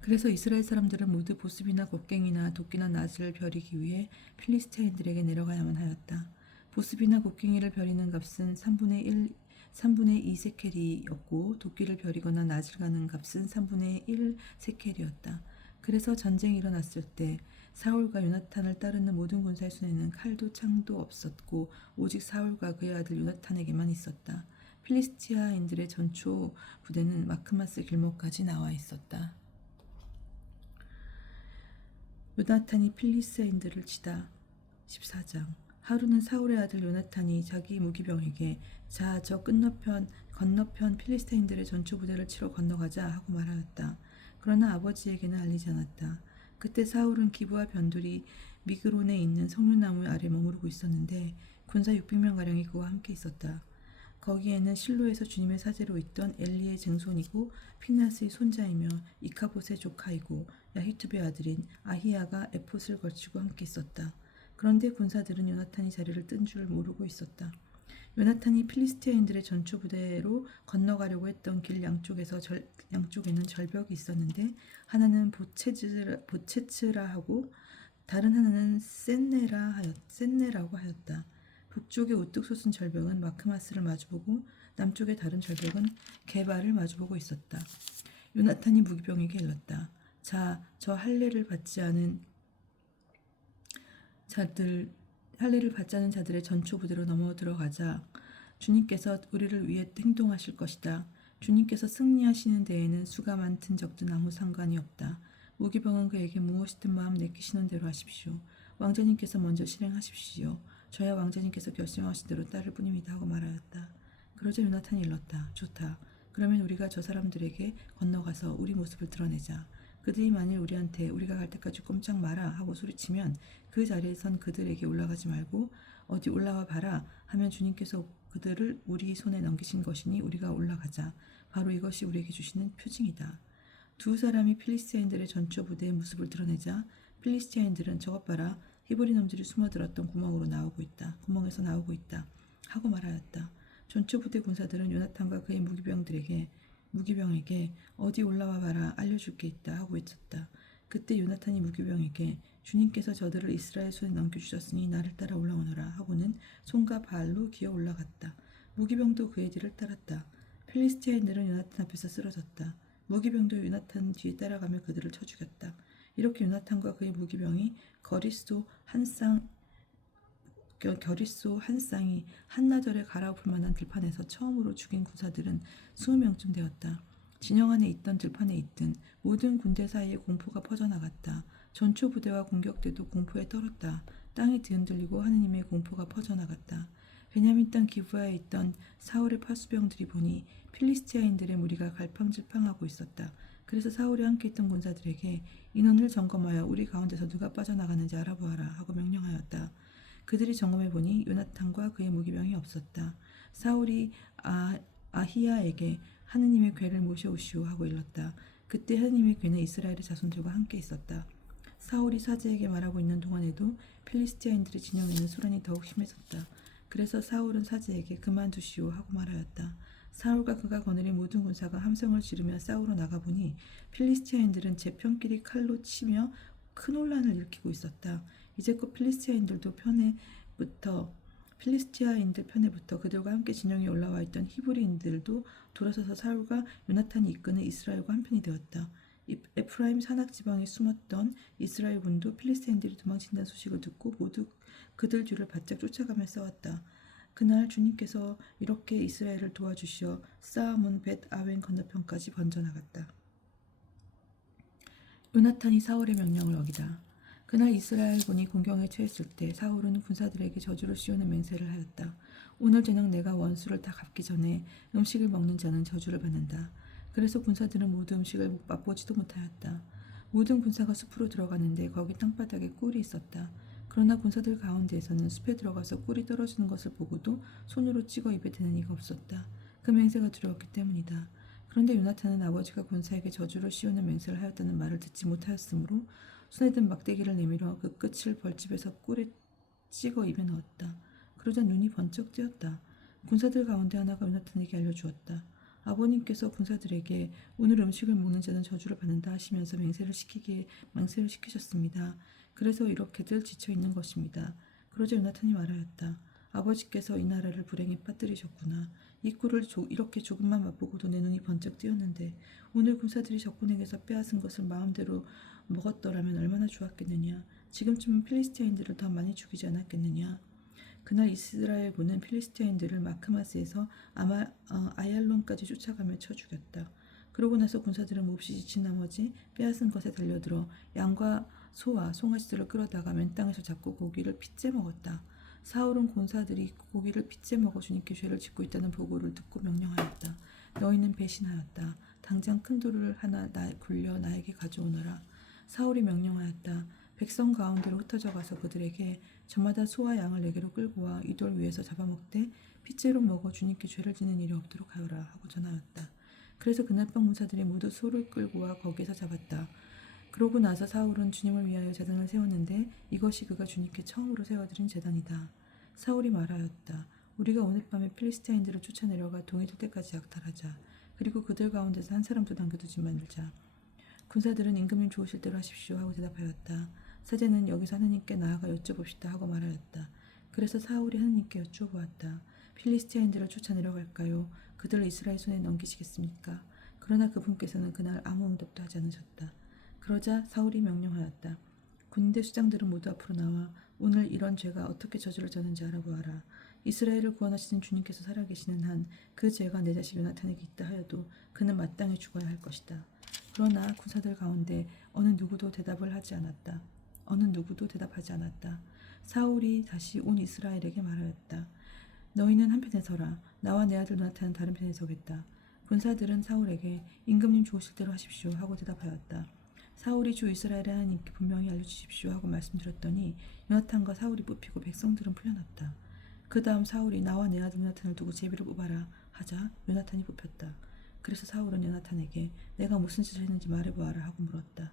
그래서 이스라엘 사람들은 모두 보습이나 곡괭이나 도끼나 낫을 벼리기 위해 필리스티아인들에게 내려가야만 하였다. 보습이나 곡괭이를 벼리는 값은 3분의 2 세켈이었고 도끼를 벼리거나 낫을 가는 값은 3분의 1 세켈이었다. 그래서 전쟁이 일어났을 때 사울과 요나탄을 따르는 모든 군사의 손에는 칼도 창도 없었고 오직 사울과 그의 아들 요나탄에게만 있었다. 필리스티아인들의 전초 부대는 마크마스 길목까지 나와 있었다. 요나탄이 필리스티아인들을 치다. 14장. 하루는 사울의 아들 요나탄이 자기 무기병에게 자, 저 건너편 필리스티아인들의 전초 부대를 치러 건너가자 하고 말하였다. 그러나 아버지에게는 알리지 않았다. 그때 사울은 기브아 변두리 미그론에 있는 석류나무 아래 머무르고 있었는데 군사 600명가량이 그와 함께 있었다. 거기에는 실로에서 주님의 사제로 있던 엘리의 증손이고 피나스의 손자이며 이카봇의 조카이고 야히투베 아들인 아히야가 에폿을 걸치고 함께 있었다. 그런데 군사들은 요나탄이 자리를 뜬 줄 모르고 있었다. 요나탄이 필리스티아인들의 전초 부대로 건너가려고 했던 길 양쪽에는 절벽이 있었는데 하나는 보체츠라 하고 다른 하나는 센네라고 하였다. 북쪽의 우뚝 솟은 절벽은 마크마스를 마주보고 남쪽의 다른 절벽은 게바를 마주보고 있었다. 요나탄이 무기병에게 일렀다. 자, 저 할례를 받지 않은 자들의 전초 부대로 넘어 들어가자. 주님께서 우리를 위해 행동하실 것이다. 주님께서 승리하시는 데에는 수가 많든 적든 아무 상관이 없다. 무기병은 그에게 무엇이든 마음 내키시는 대로 하십시오. 왕자님께서 먼저 실행하십시오. 저야 왕자님께서 결정하신 대로 따를 뿐입니다 하고 말하였다. 그러자 요나탄이 일렀다. 좋다. 그러면 우리가 저 사람들에게 건너가서 우리 모습을 드러내자. 그들이 만일 우리한테 우리가 갈 때까지 꼼짝 마라 하고 소리치면 그 자리에선 그들에게 올라가지 말고 어디 올라와 봐라 하면 주님께서 그들을 우리 손에 넘기신 것이니 우리가 올라가자. 바로 이것이 우리에게 주시는 표징이다. 두 사람이 필리스티아인들의 전초 부대의 모습을 드러내자 필리스티아인들은 저것 봐라. 히브리 놈들이 숨어들었던 구멍에서 나오고 있다 하고 말하였다. 전초 부대 군사들은 요나탄과 그의 무기병에게 어디 올라와 봐라 알려줄 게 있다 하고 외쳤다. 그때 요나탄이 무기병에게 주님께서 저들을 이스라엘 손에 넘겨주셨으니 나를 따라 올라오너라 하고는 손과 발로 기어 올라갔다. 무기병도 그의 뒤를 따랐다. 필리스티아인들은 요나탄 앞에서 쓰러졌다. 무기병도 요나탄 뒤에 따라가며 그들을 쳐 죽였다. 이렇게 요나탄과 그의 무기병이 거릿소 한 쌍이 한나절에 갈아엎을 만한 들판에서 처음으로 죽인 군사들은 20명쯤 되었다. 진영 안에 있던 들판에 있든 모든 군대 사이에 공포가 퍼져나갔다. 전초 부대와 공격대도 공포에 떨었다. 땅이 뒤흔들리고 하느님의 공포가 퍼져나갔다. 베냐민 땅 기브아에 있던 사울의 파수병들이 보니 필리스티아인들의 무리가 갈팡질팡하고 있었다. 그래서 사울이 함께 있던 군사들에게 인원을 점검하여 우리 가운데서 누가 빠져나가는지 알아보아라 하고 명령하였다. 그들이 점검해 보니 요나탄과 그의 무기병이 없었다. 사울이 아히야에게 하느님의 궤를 모셔오시오 하고 일렀다. 그때 하느님의 궤는 이스라엘의 자손들과 함께 있었다. 사울이 사제에게 말하고 있는 동안에도 필리스티아인들의 진영에는 소란이 더욱 심해졌다. 그래서 사울은 사제에게 그만두시오 하고 말하였다. 사울과 그가 거느린 모든 군사가 함성을 지르며 싸우러 나가보니 필리스티아인들은 제 편끼리 칼로 치며 큰 혼란을 일으키고 있었다. 이제껏 필리스티아인들 편에부터 그들과 함께 진영에 올라와 있던 히브리인들도 돌아서서 사울과 요나탄이 이끄는 이스라엘과 한편이 되었다. 에프라임 산악 지방에 숨었던 이스라엘 군도 필리스티인들이 도망친다는 소식을 듣고 모두 그들 뒤를 바짝 쫓아가며 싸웠다. 그날 주님께서 이렇게 이스라엘을 도와주시어 싸움은 벳 아웬 건너편까지 번져나갔다. 요나탄이 사울의 명령을 어기다. 그날 이스라엘군이 공경에 처했을 때 사울은 군사들에게 저주를 씌우는 맹세를 하였다. 오늘 저녁 내가 원수를 다 갚기 전에 음식을 먹는 자는 저주를 받는다. 그래서 군사들은 모두 음식을 맛보지도 못하였다. 모든 군사가 숲으로 들어가는데 거기 땅바닥에 꿀이 있었다. 그러나 군사들 가운데에서는 숲에 들어가서 꿀이 떨어지는 것을 보고도 손으로 찍어 입에 대는 이가 없었다. 그 맹세가 두려웠기 때문이다. 그런데 요나탄은 아버지가 군사에게 저주를 씌우는 맹세를 하였다는 말을 듣지 못하였으므로 손에 든 막대기를 내밀어 그 끝을 벌집에서 꿀에 찍어 입에 넣었다. 그러자 눈이 번쩍 뜨였다. 군사들 가운데 하나가 요나탄에게 알려주었다. 아버님께서 군사들에게 오늘 음식을 먹는 자는 저주를 받는다 하시면서 맹세를 시키셨습니다. 그래서 이렇게들 지쳐 있는 것입니다. 그러자 요나탄이 말하였다. 아버지께서 이 나라를 불행에 빠뜨리셨구나. 이 꿀을 이렇게 조금만 맛보고도 내 눈이 번쩍 뜨였는데 오늘 군사들이 적군에게서 빼앗은 것을 마음대로 먹었더라면 얼마나 좋았겠느냐. 지금쯤은 필리스티아인들을 더 많이 죽이지 않았겠느냐. 그날 이스라엘군은 필리스티아인들을 마크마스에서 아얄론까지 쫓아가며 쳐 죽였다. 그러고 나서 군사들은 몹시 지친 나머지 빼앗은 것에 달려들어 양과 소와 송아지들을 끌어다가 맨 땅에서 잡고 고기를 핏째 먹었다. 사울은 군사들이 고기를 핏째 먹어 주님께 죄를 짓고 있다는 보고를 듣고 명령하였다. 너희는 배신하였다. 당장 큰 돌을 하나 굴려 나에게 가져오너라. 사울이 명령하였다. 백성 가운데로 흩어져 가서 그들에게 저마다 소와 양을 내게로 끌고 와 이 돌 위에서 잡아먹되 핏째로 먹어 주님께 죄를 지는 일이 없도록 하여라 하고 전하였다. 그래서 그날 밤 군사들이 모두 소를 끌고 와 거기에서 잡았다. 그러고 나서 사울은 주님을 위하여 제단을 세웠는데 이것이 그가 주님께 처음으로 세워드린 제단이다. 사울이 말하였다. 우리가 오늘 밤에 필리스티아인들을 쫓아내려가 동이 될 때까지 약탈하자. 그리고 그들 가운데서 한 사람도 남겨두지 말자. 군사들은 임금님 좋으실 대로 하십시오 하고 대답하였다. 사제는 여기서 하느님께 나아가 여쭤봅시다 하고 말하였다. 그래서 사울이 하느님께 여쭤보았다. 필리스티아인들을 쫓아내려갈까요? 그들을 이스라엘 손에 넘기시겠습니까? 그러나 그분께서는 그날 아무 응답도 하지 않으셨다. 그러자 사울이 명령하였다. 군대 수장들은 모두 앞으로 나와 오늘 이런 죄가 어떻게 저주를 졌는지 알아보아라. 이스라엘을 구원하시는 주님께서 살아계시는 한 그 죄가 내 자식 요나탄에게 있다 하여도 그는 마땅히 죽어야 할 것이다. 그러나 군사들 가운데 어느 누구도 대답하지 않았다. 사울이 다시 온 이스라엘에게 말하였다. 너희는 한편에 서라. 나와 내 아들 요나탄은 다른 편에 서겠다. 군사들은 사울에게 임금님 좋으실 대로 하십시오 하고 대답하였다. 사울이 주 이스라엘의 하나님께 분명히 알려주십시오 하고 말씀드렸더니 요나탄과 사울이 뽑히고 백성들은 풀려났다. 그 다음 사울이 나와 내 아들 요나탄을 두고 제비를 뽑아라 하자 요나탄이 뽑혔다. 그래서 사울은 요나탄에게 내가 무슨 짓을 했는지 말해보아라 하고 물었다.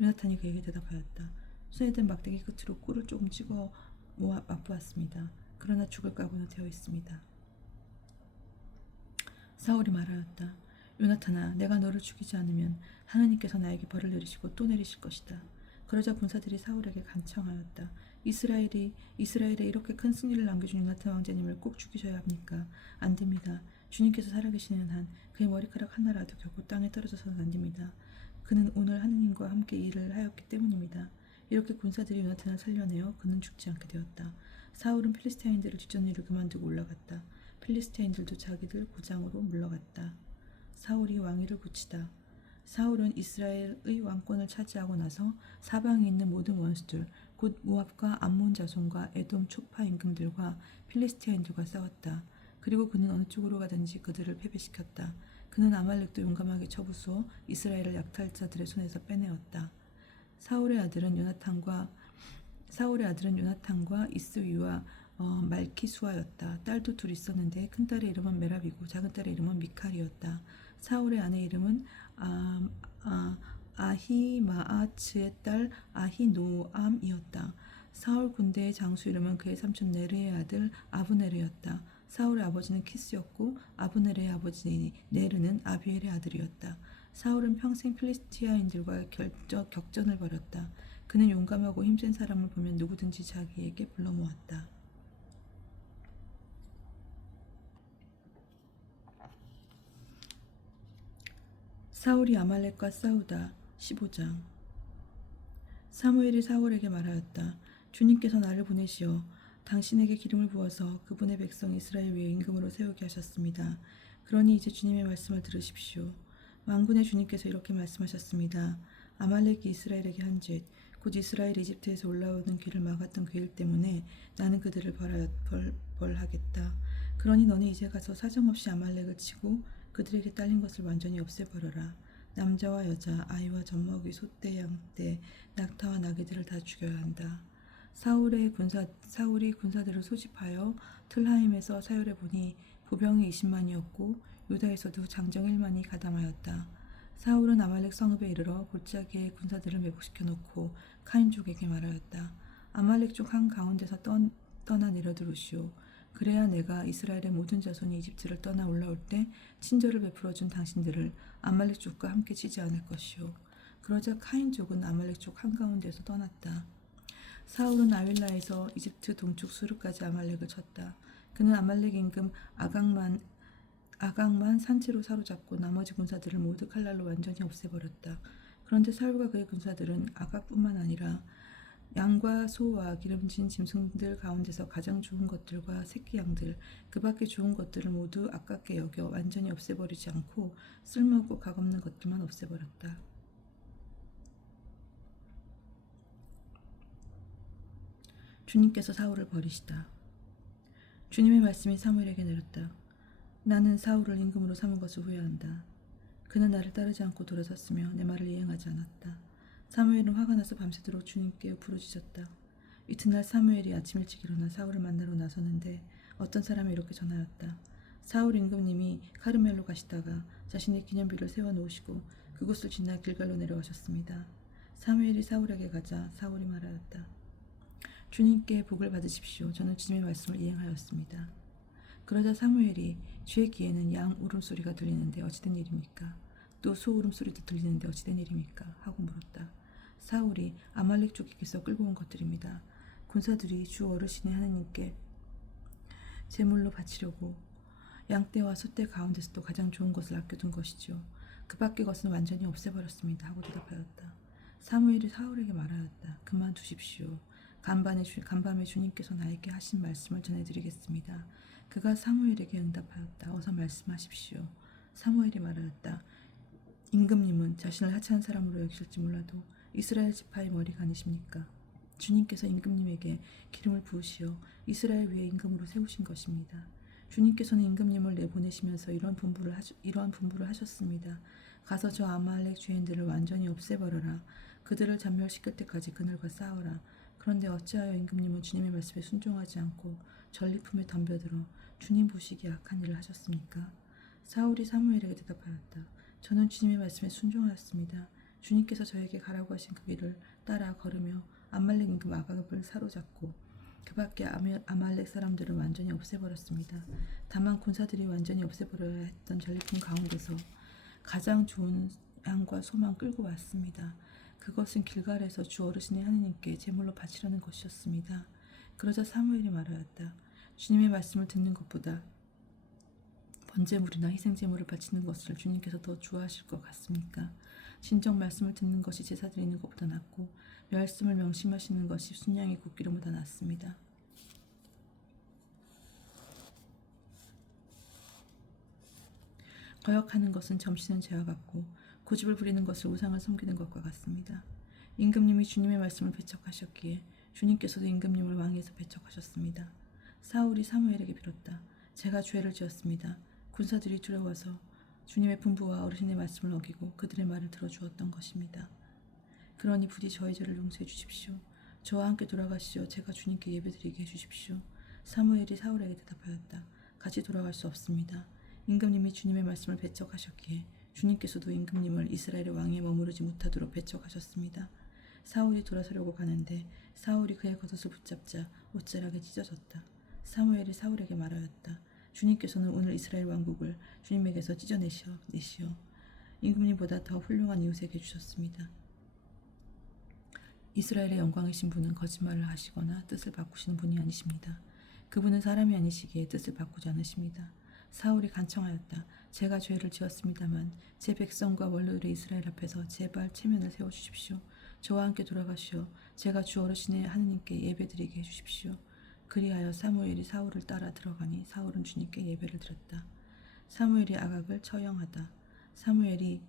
요나탄이 그에게 대답하였다. 손에 든 막대기 끝으로 꿀을 조금 찍어 모아 맛보았습니다. 그러나 죽을 각오는 되어 있습니다. 사울이 말하였다. 요나탄아, 내가 너를 죽이지 않으면 하느님께서 나에게 벌을 내리시고 또 내리실 것이다. 그러자 군사들이 사울에게 간청하였다. 이스라엘에 이렇게 큰 승리를 남겨준 요나탄 왕자님을 꼭 죽이셔야 합니까? 안 됩니다. 주님께서 살아계시는 한 그의 머리카락 하나라도 결코 땅에 떨어져서는 안 됩니다. 그는 오늘 하느님과 함께 일을 하였기 때문입니다. 이렇게 군사들이 요나탄을 살려내어 그는 죽지 않게 되었다. 사울은 필리스티아인들을 뒷전일을 그만두고 올라갔다. 필리스티아인들도 자기들 고장으로 물러갔다. 사울이 왕위를 붙이다. 사울은 이스라엘의 왕권을 차지하고 나서 사방에 있는 모든 원수들, 곧 모압과 암몬 자손과 에돔 초파 임금들과 필리스티아인들과 싸웠다. 그리고 그는 어느 쪽으로 가든지 그들을 패배시켰다. 그는 아말렉도 용감하게 쳐부수어 이스라엘을 약탈자들의 손에서 빼내었다. 사울의 아들은 요나탄과 이스위와 말키수아였다. 딸도 둘 있었는데 큰 딸의 이름은 메랍이고 작은 딸의 이름은 미칼이었다. 사울의 아내 이름은 아히마아츠의 딸 아히노암이었다. 사울 군대의 장수 이름은 그의 삼촌 네르의 아들 아브네르였다. 사울의 아버지는 키스였고 아브네르의 아버지 네르는 아비엘의 아들이었다. 사울은 평생 필리스티아인들과 격전을 벌였다. 그는 용감하고 힘센 사람을 보면 누구든지 자기에게 불러 모았다. 사울이 아말렉과 싸우다. 15장. 사무엘이 사울에게 말하였다. 주님께서 나를 보내시어 당신에게 기름을 부어서 그분의 백성 이스라엘 위에 임금으로 세우게 하셨습니다. 그러니 이제 주님의 말씀을 들으십시오. 만군의 주님께서 이렇게 말씀하셨습니다. 아말렉이 이스라엘에게 한 죄, 곧 이스라엘이 이집트에서 올라오는 길을 막았던 그 일 때문에 나는 그들을 벌하겠다. 그러니 너는 이제 가서 사정없이 아말렉을 치고 그들에게 딸린 것을 완전히 없애버려라. 남자와 여자, 아이와 젖먹이, 소떼, 양떼, 낙타와 나귀들을 다 죽여야 한다. 사울이 군사들을 소집하여 틀하임에서 사열해 보니 보병이 20만이었고 유다에서도 장정 1만이 가담하였다. 사울은 아말렉 성읍에 이르러 골짜기에 군사들을 매복시켜 놓고 카인족에게 말하였다. 아말렉 족 한가운데서 떠나 내려들으시오. 그래야 내가 이스라엘의 모든 자손이 이집트를 떠나 올라올 때 친절을 베풀어 준 당신들을 아말렉 족과 함께 치지 않을 것이오. 그러자 카인족은 아말렉 족 한가운데서 떠났다. 사울은 아윌라에서 이집트 동쪽 수르까지 아말렉을 쳤다. 그는 아말렉 임금 아각만 산채로 사로잡고 나머지 군사들을 모두 칼날로 완전히 없애버렸다. 그런데 사울과 그의 군사들은 아각뿐만 아니라 양과 소와 기름진 짐승들 가운데서 가장 좋은 것들과 새끼 양들, 그 밖에 좋은 것들을 모두 아깝게 여겨 완전히 없애버리지 않고 쓸모없고 값없는 것들만 없애버렸다. 주님께서 사울을 버리시다. 주님의 말씀이 사무엘에게 내렸다. 나는 사울을 임금으로 삼은 것을 후회한다. 그는 나를 따르지 않고 돌아섰으며 내 말을 이행하지 않았다. 사무엘은 화가 나서 밤새도록 주님께 부르짖었다. 이튿날 사무엘이 아침 일찍 일어나 사울을 만나러 나서는데 어떤 사람이 이렇게 전하였다. 사울 임금님이 카르멜로 가시다가 자신의 기념비를 세워놓으시고 그곳을 지나 길갈로 내려가셨습니다. 사무엘이 사울에게 가자 사울이 말하였다. 주님께 복을 받으십시오. 저는 주님의 말씀을 이행하였습니다. 그러자 사무엘이 주의 귀에는 양 울음소리가 들리는데 어찌된 일입니까? 또 소 울음소리도 들리는데 어찌된 일입니까? 하고 물었다. 사울이 아말렉 족에게서 끌고 온 것들입니다. 군사들이 주 어르신의 하느님께 제물로 바치려고 양떼와 소떼 가운데서도 가장 좋은 것을 아껴둔 것이죠. 그 밖의 것은 완전히 없애버렸습니다. 하고 대답하였다. 사무엘이 사울에게 말하였다. 그만두십시오. 간밤에 주님께서 나에게 하신 말씀을 전해드리겠습니다. 그가 사무엘에게 응답하였다. 어서 말씀하십시오. 사무엘이 말하였다. 임금님은 자신을 하찮은 사람으로 여기실지 몰라도 이스라엘 지파의 머리가 아니십니까? 주님께서 임금님에게 기름을 부으시어 이스라엘 위에 임금으로 세우신 것입니다. 주님께서는 임금님을 내보내시면서 이러한 분부를 하셨습니다. 가서 저 아말렉 죄인들을 완전히 없애버려라. 그들을 잔멸시킬 때까지 그들과 싸워라. 그런데 어찌하여 임금님은 주님의 말씀에 순종하지 않고 전리품에 덤벼들어 주님 보시기에 악한 일을 하셨습니까? 사울이 사무엘에게 대답하였다. 저는 주님의 말씀에 순종하였습니다. 주님께서 저에게 가라고 하신 그 길을 따라 걸으며 아말렉 임금 아각을 사로잡고 그 밖에 아말렉 사람들을 완전히 없애버렸습니다. 다만 군사들이 완전히 없애버려야 했던 전리품 가운데서 가장 좋은 양과 소만 끌고 왔습니다. 그것은 길갈에서 주 어르신의 하느님께 제물로 바치려는 것이었습니다. 그러자 사무엘이 말하였다. 주님의 말씀을 듣는 것보다 번제물이나 희생제물을 바치는 것을 주님께서 더 좋아하실 것 같습니까? 진정 말씀을 듣는 것이 제사 드리는 것보다 낫고 말씀을 명심하시는 것이 순양의 굽기름보다 낫습니다. 거역하는 것은 점치는 죄와 같고 고집을 부리는 것을 우상을 섬기는 것과 같습니다. 임금님이 주님의 말씀을 배척하셨기에 주님께서도 임금님을 왕위에서 배척하셨습니다. 사울이 사무엘에게 빌었다. 제가 죄를 지었습니다. 군사들이 두려워서 주님의 분부와 어르신의 말씀을 어기고 그들의 말을 들어주었던 것입니다. 그러니 부디 저의 죄를 용서해 주십시오. 저와 함께 돌아가시어 제가 주님께 예배드리게 해주십시오. 사무엘이 사울에게 대답하였다. 같이 돌아갈 수 없습니다. 임금님이 주님의 말씀을 배척하셨기에 주님께서도 임금님을 이스라엘의 왕위에 머무르지 못하도록 배척하셨습니다. 사울이 돌아서려고 가는데 사울이 그의 겉옷을 붙잡자 옷자락에 찢어졌다. 사무엘이 사울에게 말하였다. 주님께서는 오늘 이스라엘 왕국을 주님에게서 찢어내시어 임금님보다 더 훌륭한 이웃에게 주셨습니다. 이스라엘의 영광이신 분은 거짓말을 하시거나 뜻을 바꾸시는 분이 아니십니다. 그분은 사람이 아니시기에 뜻을 바꾸지 않으십니다. 사울이 간청하였다. 제가 죄를 지었습니다만 제 백성과 원로들의 이스라엘 앞에서 제발 체면을 세워주십시오. 저와 함께 돌아가시어 제가 주 어르신의 하느님께 예배드리게 해주십시오. 그리하여 사무엘이 사울을 따라 들어가니 사울은 주님께 예배를 드렸다. 사무엘이 아각을 처형하다. 사무엘이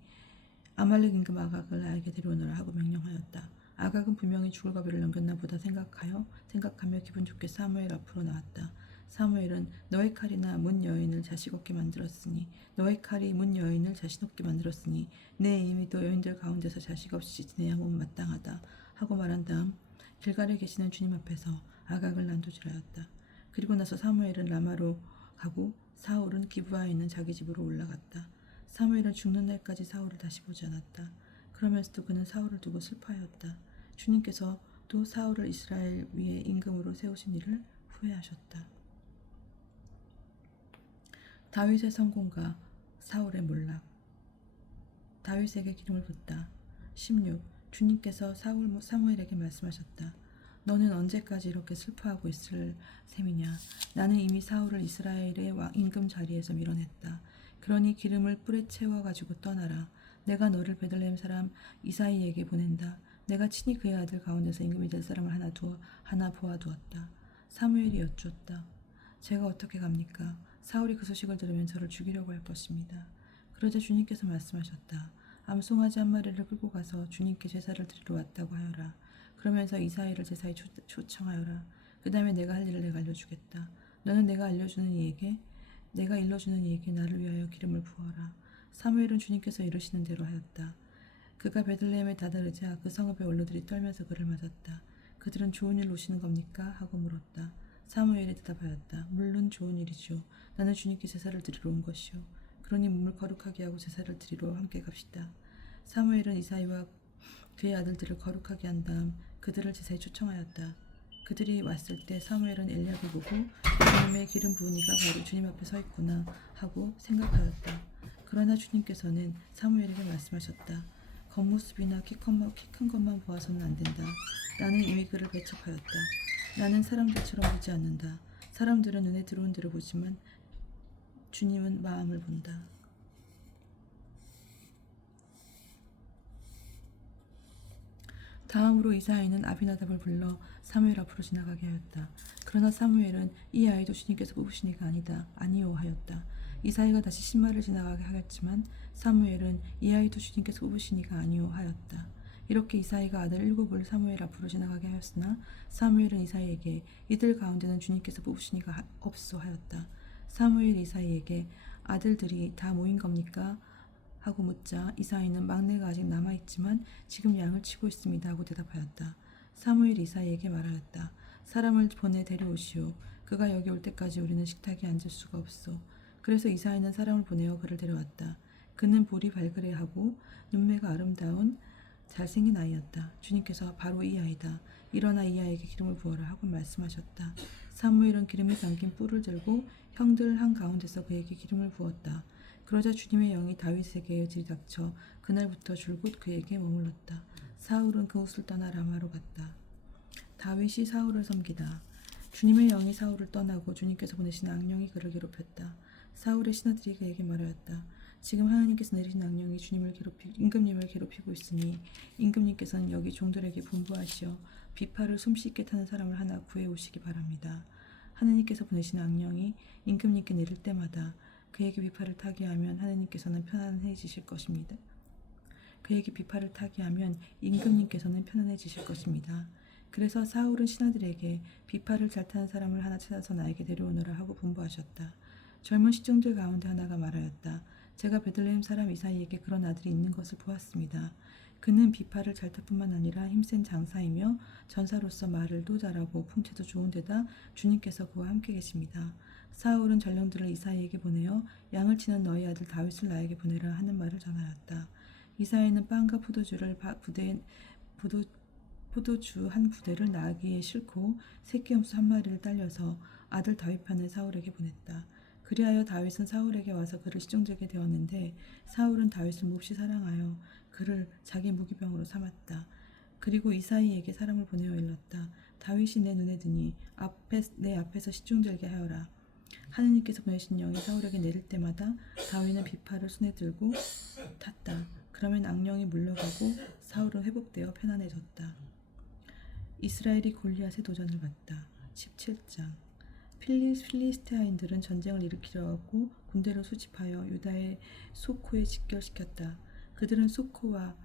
아말렉 임금 아각을 나에게 데려오너라 하고 명령하였다. 아각은 분명히 죽을 고비를 넘겼나 보다 생각하며 기분 좋게 사무엘 앞으로 나왔다. 사무엘은 너의 칼이나 문 여인을 자식 없게 만들었으니 너의 칼이 문 여인을 자식 없게 만들었으니 내 이미 너 여인들 가운데서 자식 없이 지내야 못마땅하다 하고 말한 다음 길갈에 계시는 주님 앞에서 아각을 난도질하였다. 그리고 나서 사무엘은 라마로 가고 사울은 기브아에 있는 자기 집으로 올라갔다. 사무엘은 죽는 날까지 사울을 다시 보지 않았다. 그러면서도 그는 사울을 두고 슬퍼하였다. 주님께서 또 사울을 이스라엘 위에 임금으로 세우신 일을 후회하셨다. 다윗의 성공과 사울의 몰락. 다윗에게 기름을 붓다. 16. 주님께서 사무엘에게 말씀하셨다. 너는 언제까지 이렇게 슬퍼하고 있을 셈이냐. 나는 이미 사울을 이스라엘의 임금 자리에서 밀어냈다. 그러니 기름을 뿔에 채워가지고 떠나라. 내가 너를 베들레헴 사람 이사이에게 보낸다. 내가 친히 그의 아들 가운데서 임금이 될 사람을 하나 보아두었다. 사무엘이 여쭈었다. 제가 어떻게 갑니까? 사울이 그 소식을 들으면 저를 죽이려고 할 것입니다. 그러자 주님께서 말씀하셨다. 암송아지 한 마리를 끌고 가서 주님께 제사를 드리러 왔다고 하여라. 그러면서 이사이를 제사에 초청하여라. 그 다음에 내가 할 일을 내가 알려주겠다. 너는 내가 일러주는 이에게 나를 위하여 기름을 부어라. 사무엘은 주님께서 이르시는 대로 하였다. 그가 베들레헴에 다다르자 그 성읍의 원로들이 떨면서 그를 맞았다. 그들은 좋은 일 오시는 겁니까? 하고 물었다. 사무엘이 대답하였다. 물론 좋은 일이죠. 나는 주님께 제사를 드리러 온 것이요. 그러니 몸을 거룩하게 하고 제사를 드리러 함께 갑시다. 사무엘은 이사이와 그의 아들들을 거룩하게 한 다음 그들을 제사에 초청하였다. 그들이 왔을 때 사무엘은 엘리야를 보고 주님의 기름 부은 이가 바로 주님 앞에 서 있구나 하고 생각하였다. 그러나 주님께서는 사무엘에게 말씀하셨다. 겉모습이나 키 큰 것만 보아서는 안 된다. 나는 이미 그를 배척하였다. 나는 사람들처럼 보지 않는다. 사람들은 눈에 들어온 대로 보지만 주님은 마음을 본다. 다음으로 이사야는 아비나답을 불러 사무엘 앞으로 지나가게 하였다. 그러나 사무엘은 이 아이도 주님께서 뽑으신 이가 아니오 하였다. 이사야가 다시 신말을 지나가게 하였지만 사무엘은 이 아이도 주님께서 뽑으신 이가 아니오 하였다. 이렇게 이사야가 아들 7을 사무엘 앞으로 지나가게 하였으나 사무엘은 이사야에게 이들 가운데는 주님께서 뽑으신 이가 없소 하였다. 사무엘이 이사야에게 아들들이 다 모인 겁니까? 하고 묻자 이사야는 막내가 아직 남아있지만 지금 양을 치고 있습니다 하고 대답하였다. 사무엘이 이사야에게 말하였다. 사람을 보내 데려오시오. 그가 여기 올 때까지 우리는 식탁에 앉을 수가 없소. 그래서 이사야는 사람을 보내어 그를 데려왔다. 그는 볼이 발그레하고 눈매가 아름다운 잘생긴 아이였다. 주님께서 바로 이 아이다. 일어나 이 아이에게 기름을 부어라 하고 말씀하셨다. 사무엘은 기름이 담긴 뿔을 들고 형들 한가운데서 그에게 기름을 부었다. 그러자 주님의 영이 다윗에게 들이닥쳐 그날부터 줄곧 그에게 머물렀다. 사울은 그 옷을 떠나 라마로 갔다. 다윗이 사울을 섬기다. 주님의 영이 사울을 떠나고 주님께서 보내신 악령이 그를 괴롭혔다. 사울의 신하들이 그에게 말하였다. 지금 하나님께서 내리신 악령이 임금님을 괴롭히고 있으니 임금님께서는 여기 종들에게 분부하시어 비파를 숨쉽게 타는 사람을 하나 구해오시기 바랍니다. 하나님께서 보내신 악령이 임금님께 내릴 때마다 그에게 비파를 타게 하면 하나님께서는 편안해지실 것입니다. 그에게 비파를 타게 하면 임금님께서는 편안해지실 것입니다. 그래서 사울은 신하들에게 비파를 잘 타는 사람을 하나 찾아서 나에게 데려오너라 하고 분부하셨다. 젊은 시중들 가운데 하나가 말하였다. 제가 베들레헴 사람 이사이에게 그런 아들이 있는 것을 보았습니다. 그는 비파를 잘 탈 뿐만 아니라 힘센 장사이며 전사로서 말을도 잘하고 풍채도 좋은 데다 주님께서 그와 함께 계십니다. 사울은 전령들을 이사이에게 보내어 양을 치는 너희 아들 다윗을 나에게 보내라 하는 말을 전하였다. 이사이는 빵과 포도주 한 부대를 나귀에 싣고 새끼염소 한 마리를 딸려서 아들 다윗 편에 사울에게 보냈다. 그리하여 다윗은 사울에게 와서 그를 시중들게 되었는데 사울은 다윗을 몹시 사랑하여 그를 자기 무기병으로 삼았다. 그리고 이사이에게 사람을 보내어 일렀다. 다윗이 내 눈에 드니 내 앞에서 시중들게 하여라. 하느님께서 보내신 영이 사울에게 내릴 때마다 다윗은 비파를 손에 들고 탔다. 그러면 악령이 물러가고 사울은 회복되어 편안해졌다. 이스라엘이 골리앗의 도전을 받다. 17장. 필리스테아인들은 전쟁을 일으키려 하고 군대를 수집하여 유다의 소코에 집결시켰다. 그들은 소코와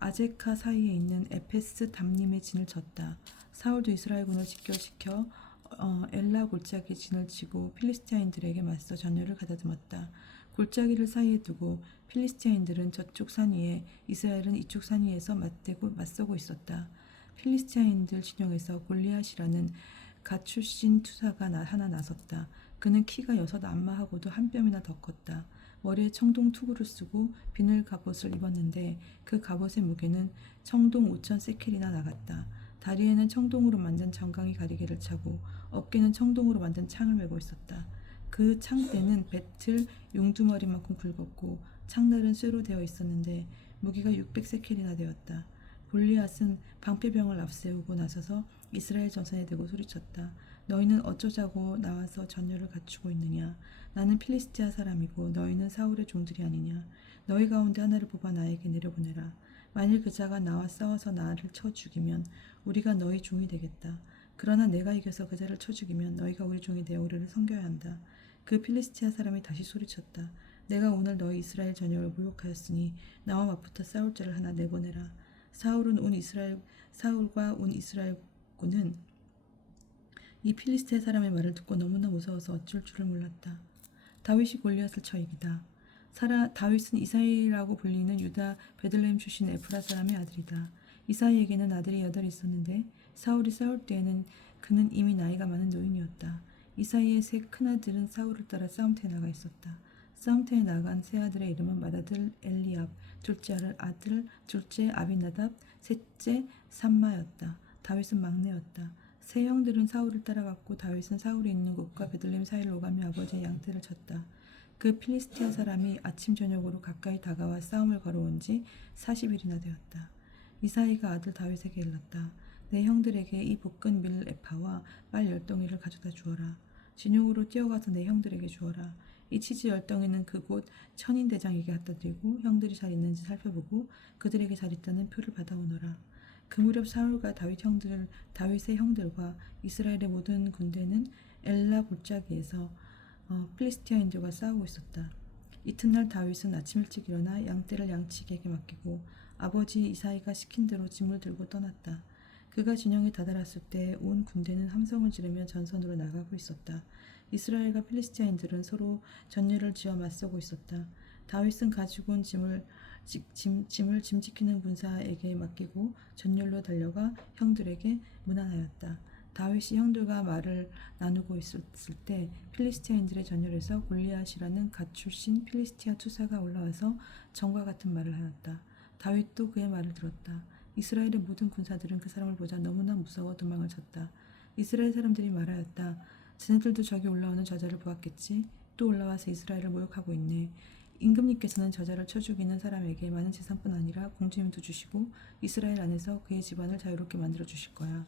아제카 사이에 있는 에페스 담림의 진을 쳤다. 사울도 이스라엘군을 집결시켜 엘라 골짜기 진을 치고 필리스테아인들에게 맞서 전열을 가다듬었다. 골짜기를 사이에 두고 필리스테아인들은 저쪽 산 위에, 이스라엘은 이쪽 산 위에서 맞서고 있었다. 필리스테아인들 진영에서 골리앗이라는 갓 출신 투사가 하나 나섰다. 그는 키가 6 안마하고도 한 뼘이나 더 컸다. 머리에 청동 투구를 쓰고 비늘 갑옷을 입었는데 그 갑옷의 무게는 청동 5천 세켈이나 나갔다. 다리에는 청동으로 만든 정강이 가리개를 차고 어깨는 청동으로 만든 창을 메고 있었다. 그 창대는 배틀 용두머리만큼 굵었고 창날은 쇠로 되어 있었는데 무게가 600세켈이나 되었다. 골리앗은 방패병을 앞세우고 나서서 이스라엘 전선에 대고 소리쳤다. 너희는 어쩌자고 나와서 전열을 갖추고 있느냐. 나는 필리스티아 사람이고 너희는 사울의 종들이 아니냐. 너희 가운데 하나를 뽑아 나에게 내려보내라. 만일 그 자가 나와 싸워서 나를 쳐 죽이면 우리가 너희 종이 되겠다. 그러나 내가 이겨서 그 자를 쳐 죽이면 너희가 우리 종이 되어 우리를 섬겨야 한다. 그 필리스티아 사람이 다시 소리쳤다. 내가 오늘 너희 이스라엘 전역을 모욕하였으니 나와 맞붙어 싸울 자를 하나 내보내라. 사울과 온 이스라엘군은 이 필리스테 사람의 말을 듣고 너무나 무서워서 어쩔 줄을 몰랐다. 다윗이 골리앗을 쳐 이기다. 다윗은 이사이라고 불리는 유다 베들레헴 출신 에프라 사람의 아들이다. 이사이에게는 아들이 8이 있었는데 사울이 싸울 때에는 그는 이미 나이가 많은 노인이었다. 이사이의 3 큰아들은 사울을 따라 싸움터에 나가 있었다. 싸움터에 나간 세 아들의 이름은 맏아들 엘리압, 둘째 아비나답, 셋째 삼마였다. 다윗은 막내였다. 세 형들은 사울을 따라갔고 다윗은 사울이 있는 곳과 베들레헴 사이를 오가며 아버지의 양떼를 쳤다. 그 필리스티아 사람이 아침 저녁으로 가까이 다가와 싸움을 걸어온 지 40일이나 되었다. 이사이가 아들 다윗에게 일렀다. 내 형들에게 이 볶은 밀 에파와 빨 10덩이를 가져다 주어라. 진용으로 뛰어가서 내 형들에게 주어라. 이 치즈 10덩이는 그곳 천인 대장에게 갖다 드리고 형들이 잘 있는지 살펴보고 그들에게 잘 있다는 표를 받아오너라. 그 무렵 사울과 다윗의 형들과 이스라엘의 모든 군대는 엘라 골짜기에서 필리스티아인들과 싸우고 있었다. 이튿날 다윗은 아침 일찍 일어나 양떼를 양치기에게 맡기고 아버지 이사이가 시킨 대로 짐을 들고 떠났다. 그가 진영에 다다랐을 때 온 군대는 함성을 지르며 전선으로 나가고 있었다. 이스라엘과 필리스티아인들은 서로 전열을 지어 맞서고 있었다. 다윗은 가지고 온 짐을 짐 지키는 군사에게 맡기고 전열로 달려가 형들에게 문안하였다. 다윗이 형들과 말을 나누고 있었을 때 필리스티아인들의 전열에서 골리앗이라는 갓 출신 필리스티아 투사가 올라와서 정과 같은 말을 하였다. 다윗도 그의 말을 들었다. 이스라엘의 모든 군사들은 그 사람을 보자 너무나 무서워 도망을 쳤다. 이스라엘 사람들이 말하였다. 쟤네들도 저기 올라오는 저자를 보았겠지. 또 올라와서 이스라엘을 모욕하고 있네. 임금님께서는 저자를 쳐 죽이는 사람에게 많은 재산뿐 아니라 공주님도 주시고 이스라엘 안에서 그의 집안을 자유롭게 만들어 주실 거야.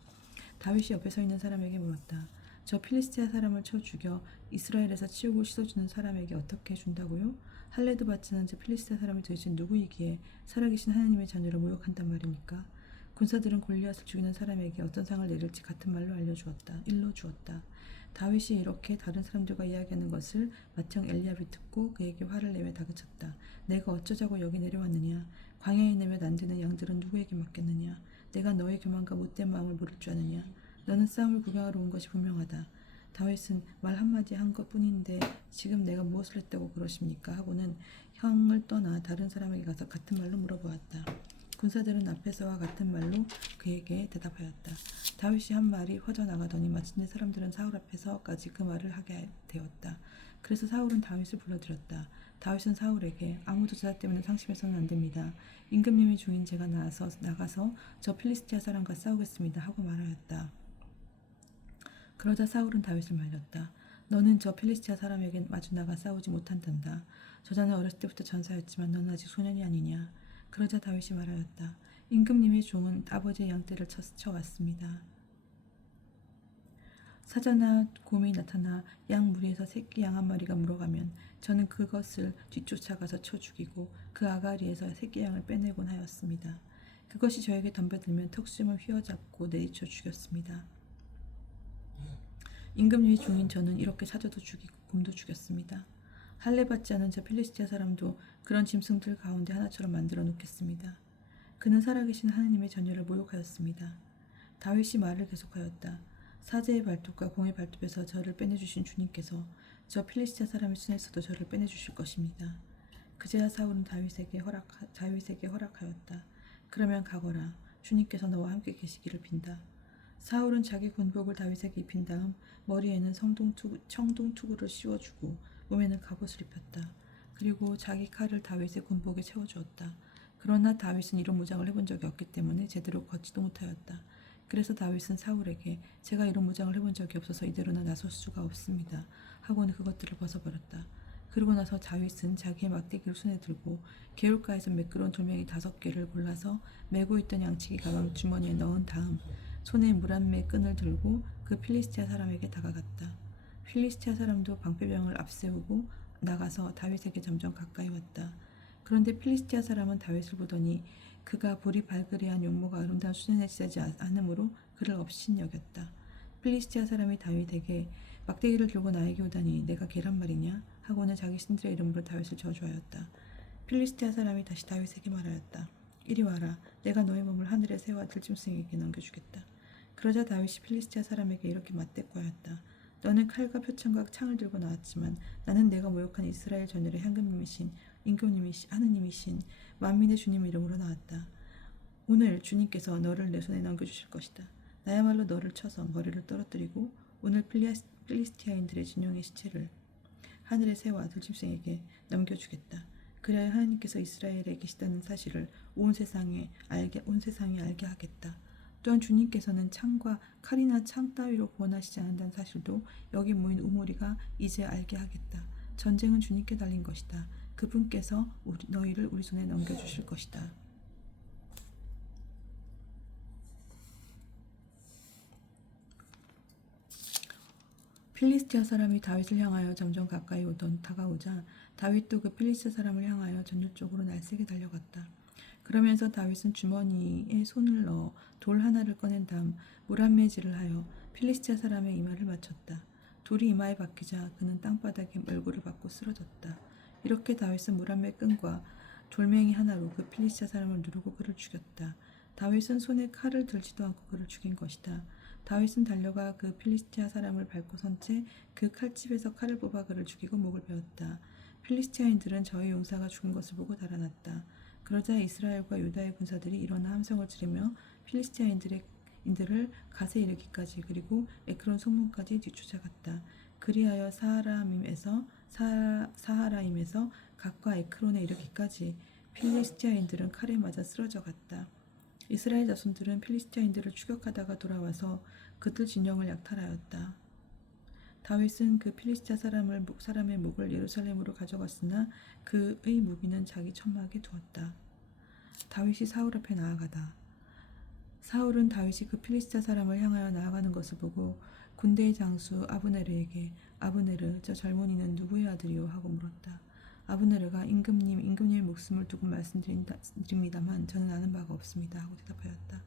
다윗이 옆에 서 있는 사람에게 물었다. 저 필리스티아 사람을 쳐 죽여 이스라엘에서 치우고 씻어주는 사람에게 어떻게 준다고요? 할례도 받지 않은 저 필리스티아 사람이 도대체 누구이기에 살아계신 하나님의 자녀를 모욕한단 말입니까? 군사들은 골리앗을 죽이는 사람에게 어떤 상을 내릴지 같은 말로 일러주었다. 다윗이 이렇게 다른 사람들과 이야기하는 것을 맏형 엘리압이 듣고 그에게 화를 내며 다그쳤다. 내가 어쩌자고 여기 내려왔느냐? 광야에 내며 난드는 양들은 누구에게 맡겼느냐? 내가 너의 교만과 못된 마음을 모를 줄 아느냐? 너는 싸움을 구경하러 온 것이 분명하다. 다윗은 말 한마디 한 것뿐인데 지금 내가 무엇을 했다고 그러십니까? 하고는 형을 떠나 다른 사람에게 가서 같은 말로 물어보았다. 군사들은 앞에서와 같은 말로 그에게 대답하였다. 다윗이 한 말이 퍼져나가더니 마침내 사람들은 사울 앞에서까지 그 말을 하게 되었다. 그래서 사울은 다윗을 불러들였다. 다윗은 사울에게 아무도 제사 때문에 상심해서는 안 됩니다. 임금님이 중인 제가 나가서 저 필리스티아 사람과 싸우겠습니다. 하고 말하였다. 그러자 사울은 다윗을 말렸다. 너는 저 필리스티아 사람에게 마주 나가 싸우지 못한단다. 저자는 어렸을 때부터 전사였지만 너는 아직 소년이 아니냐. 그러자 다윗이 말하였다. 임금님의 종은 아버지의 양떼를 쳐왔습니다. 사자나 곰이 나타나 양 무리에서 새끼 양 한 마리가 물어가면 저는 그것을 뒤쫓아가서 쳐 죽이고 그 아가리에서 새끼 양을 빼내곤 하였습니다. 그것이 저에게 덤벼들면 턱수염을 휘어잡고 내리쳐 죽였습니다. 임금님의 종인 저는 이렇게 사자도 죽이고 곰도 죽였습니다. 할례받지 않은 저 필리스티아 사람도 그런 짐승들 가운데 하나처럼 만들어 놓겠습니다. 그는 살아계신 하느님의 자녀를 모욕하였습니다. 다윗이 말을 계속하였다. 사제의 발톱과 공의 발톱에서 저를 빼내주신 주님께서 저 필리스티아 사람의 손에서도 저를 빼내주실 것입니다. 그제야 사울은 다윗에게 허락하였다. 그러면 가거라. 주님께서 너와 함께 계시기를 빈다. 사울은 자기 군복을 다윗에게 입힌 다음 머리에는 청동투구를 씌워주고 몸에는 갑옷을 입혔다. 그리고 자기 칼을 다윗의 군복에 채워주었다. 그러나 다윗은 이런 무장을 해본 적이 없기 때문에 제대로 걷지도 못하였다. 그래서 다윗은 사울에게 제가 이런 무장을 해본 적이 없어서 이대로나 나설 수가 없습니다. 하고는 그것들을 벗어버렸다. 그러고 나서 다윗은 자기의 막대기를 손에 들고 개울가에서 매끄러운 돌멩이 5개를 골라서 메고 있던 양치기 가방 주머니에 넣은 다음 손에 물 한 매 끈을 들고 그 필리스티아 사람에게 다가갔다. 필리스티아 사람도 방패병을 앞세우고 나가서 다윗에게 점점 가까이 왔다. 그런데 필리스티아 사람은 다윗을 보더니 그가 볼이 발그레한 용모가 아름다운 수준에 지나지 않으므로 그를 업신여겼다. 필리스티아 사람이 다윗에게 막대기를 들고 나에게 오다니 내가 개란 말이냐? 하고는 자기 신들의 이름으로 다윗을 저주하였다. 필리스티아 사람이 다시 다윗에게 말하였다. 이리 와라. 내가 너의 몸을 하늘의 새와 들짐승에게 넘겨주겠다. 그러자 다윗이 필리스티아 사람에게 이렇게 맞대꾸하였다. 너는 칼과 표창과 창을 들고 나왔지만 나는 내가 모욕한 이스라엘 전열의 임금님이신 하느님이신 만민의 주님 이름으로 나왔다. 오늘 주님께서 너를 내 손에 넘겨주실 것이다. 나야말로 너를 쳐서 머리를 떨어뜨리고 오늘 필리스티아인들의 진영의 시체를 하늘의 새와 들짐승에게 넘겨주겠다. 그래야 하나님께서 이스라엘에 계시다는 사실을 온 세상이 알게 하겠다. 또한 주님께서는 창과 칼이나 창 따위로 구원하시지 않는다는 사실도 여기 모인 우모리가 이제 알게 하겠다. 전쟁은 주님께 달린 것이다. 그분께서 너희를 우리 손에 넘겨주실 것이다. 필리스티아 사람이 다윗을 향하여 점점 가까이 다가오자 다윗도 그 필리스티아 사람을 향하여 전율 쪽으로 날쌔게 달려갔다. 그러면서 다윗은 주머니에 손을 넣어 돌 하나를 꺼낸 다음 물 한 매질을 하여 필리스티아 사람의 이마를 맞췄다. 돌이 이마에 박히자 그는 땅바닥에 멀고를 받고 쓰러졌다. 이렇게 다윗은 물 한 매 끈과 돌멩이 하나로 그 필리스티아 사람을 누르고 그를 죽였다. 다윗은 손에 칼을 들지도 않고 그를 죽인 것이다. 다윗은 달려가 그 필리스티아 사람을 밟고 선 채 그 칼집에서 칼을 뽑아 그를 죽이고 목을 베었다. 필리스티아인들은 저의 용사가 죽은 것을 보고 달아났다. 그러자 이스라엘과 유다의 군사들이 일어나 함성을 지르며 필리스티아인들을 갓에 이르기까지 그리고 에크론 성문까지 뒤쫓아갔다. 그리하여 사하라임에서 갓과 에크론에 이르기까지 필리스티아인들은 칼에 맞아 쓰러져 갔다. 이스라엘 자손들은 필리스티아인들을 추격하다가 돌아와서 그들 진영을 약탈하였다. 다윗은 그 필리스티아 사람의 목을 예루살렘으로 가져갔으나 그의 무기는 자기 천막에 두었다. 다윗이 사울 앞에 나아가다. 사울은 다윗이 그 필리스티아 사람을 향하여 나아가는 것을 보고 군대의 장수 아브네르에게 아브네르 저 젊은이는 누구의 아들이오 하고 물었다. 아브네르가 임금님의 목숨을 두고 말씀드립니다만 저는 아는 바가 없습니다 하고 대답하였다.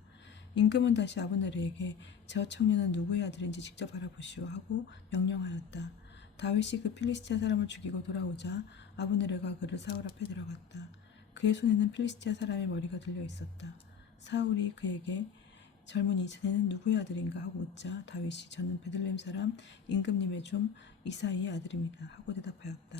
임금은 다시 아브네르에게 저 청년은 누구의 아들인지 직접 알아보시오 하고 명령하였다. 다윗이 그 필리스티아 사람을 죽이고 돌아오자 아브네르가 그를 사울 앞에 들어갔다. 그의 손에는 필리스티아 사람의 머리가 들려 있었다. 사울이 그에게 젊은이 자네는 누구의 아들인가 하고 묻자 다윗이 저는 베들레헴 사람 임금님의 좀 이사이의 아들입니다 하고 대답하였다.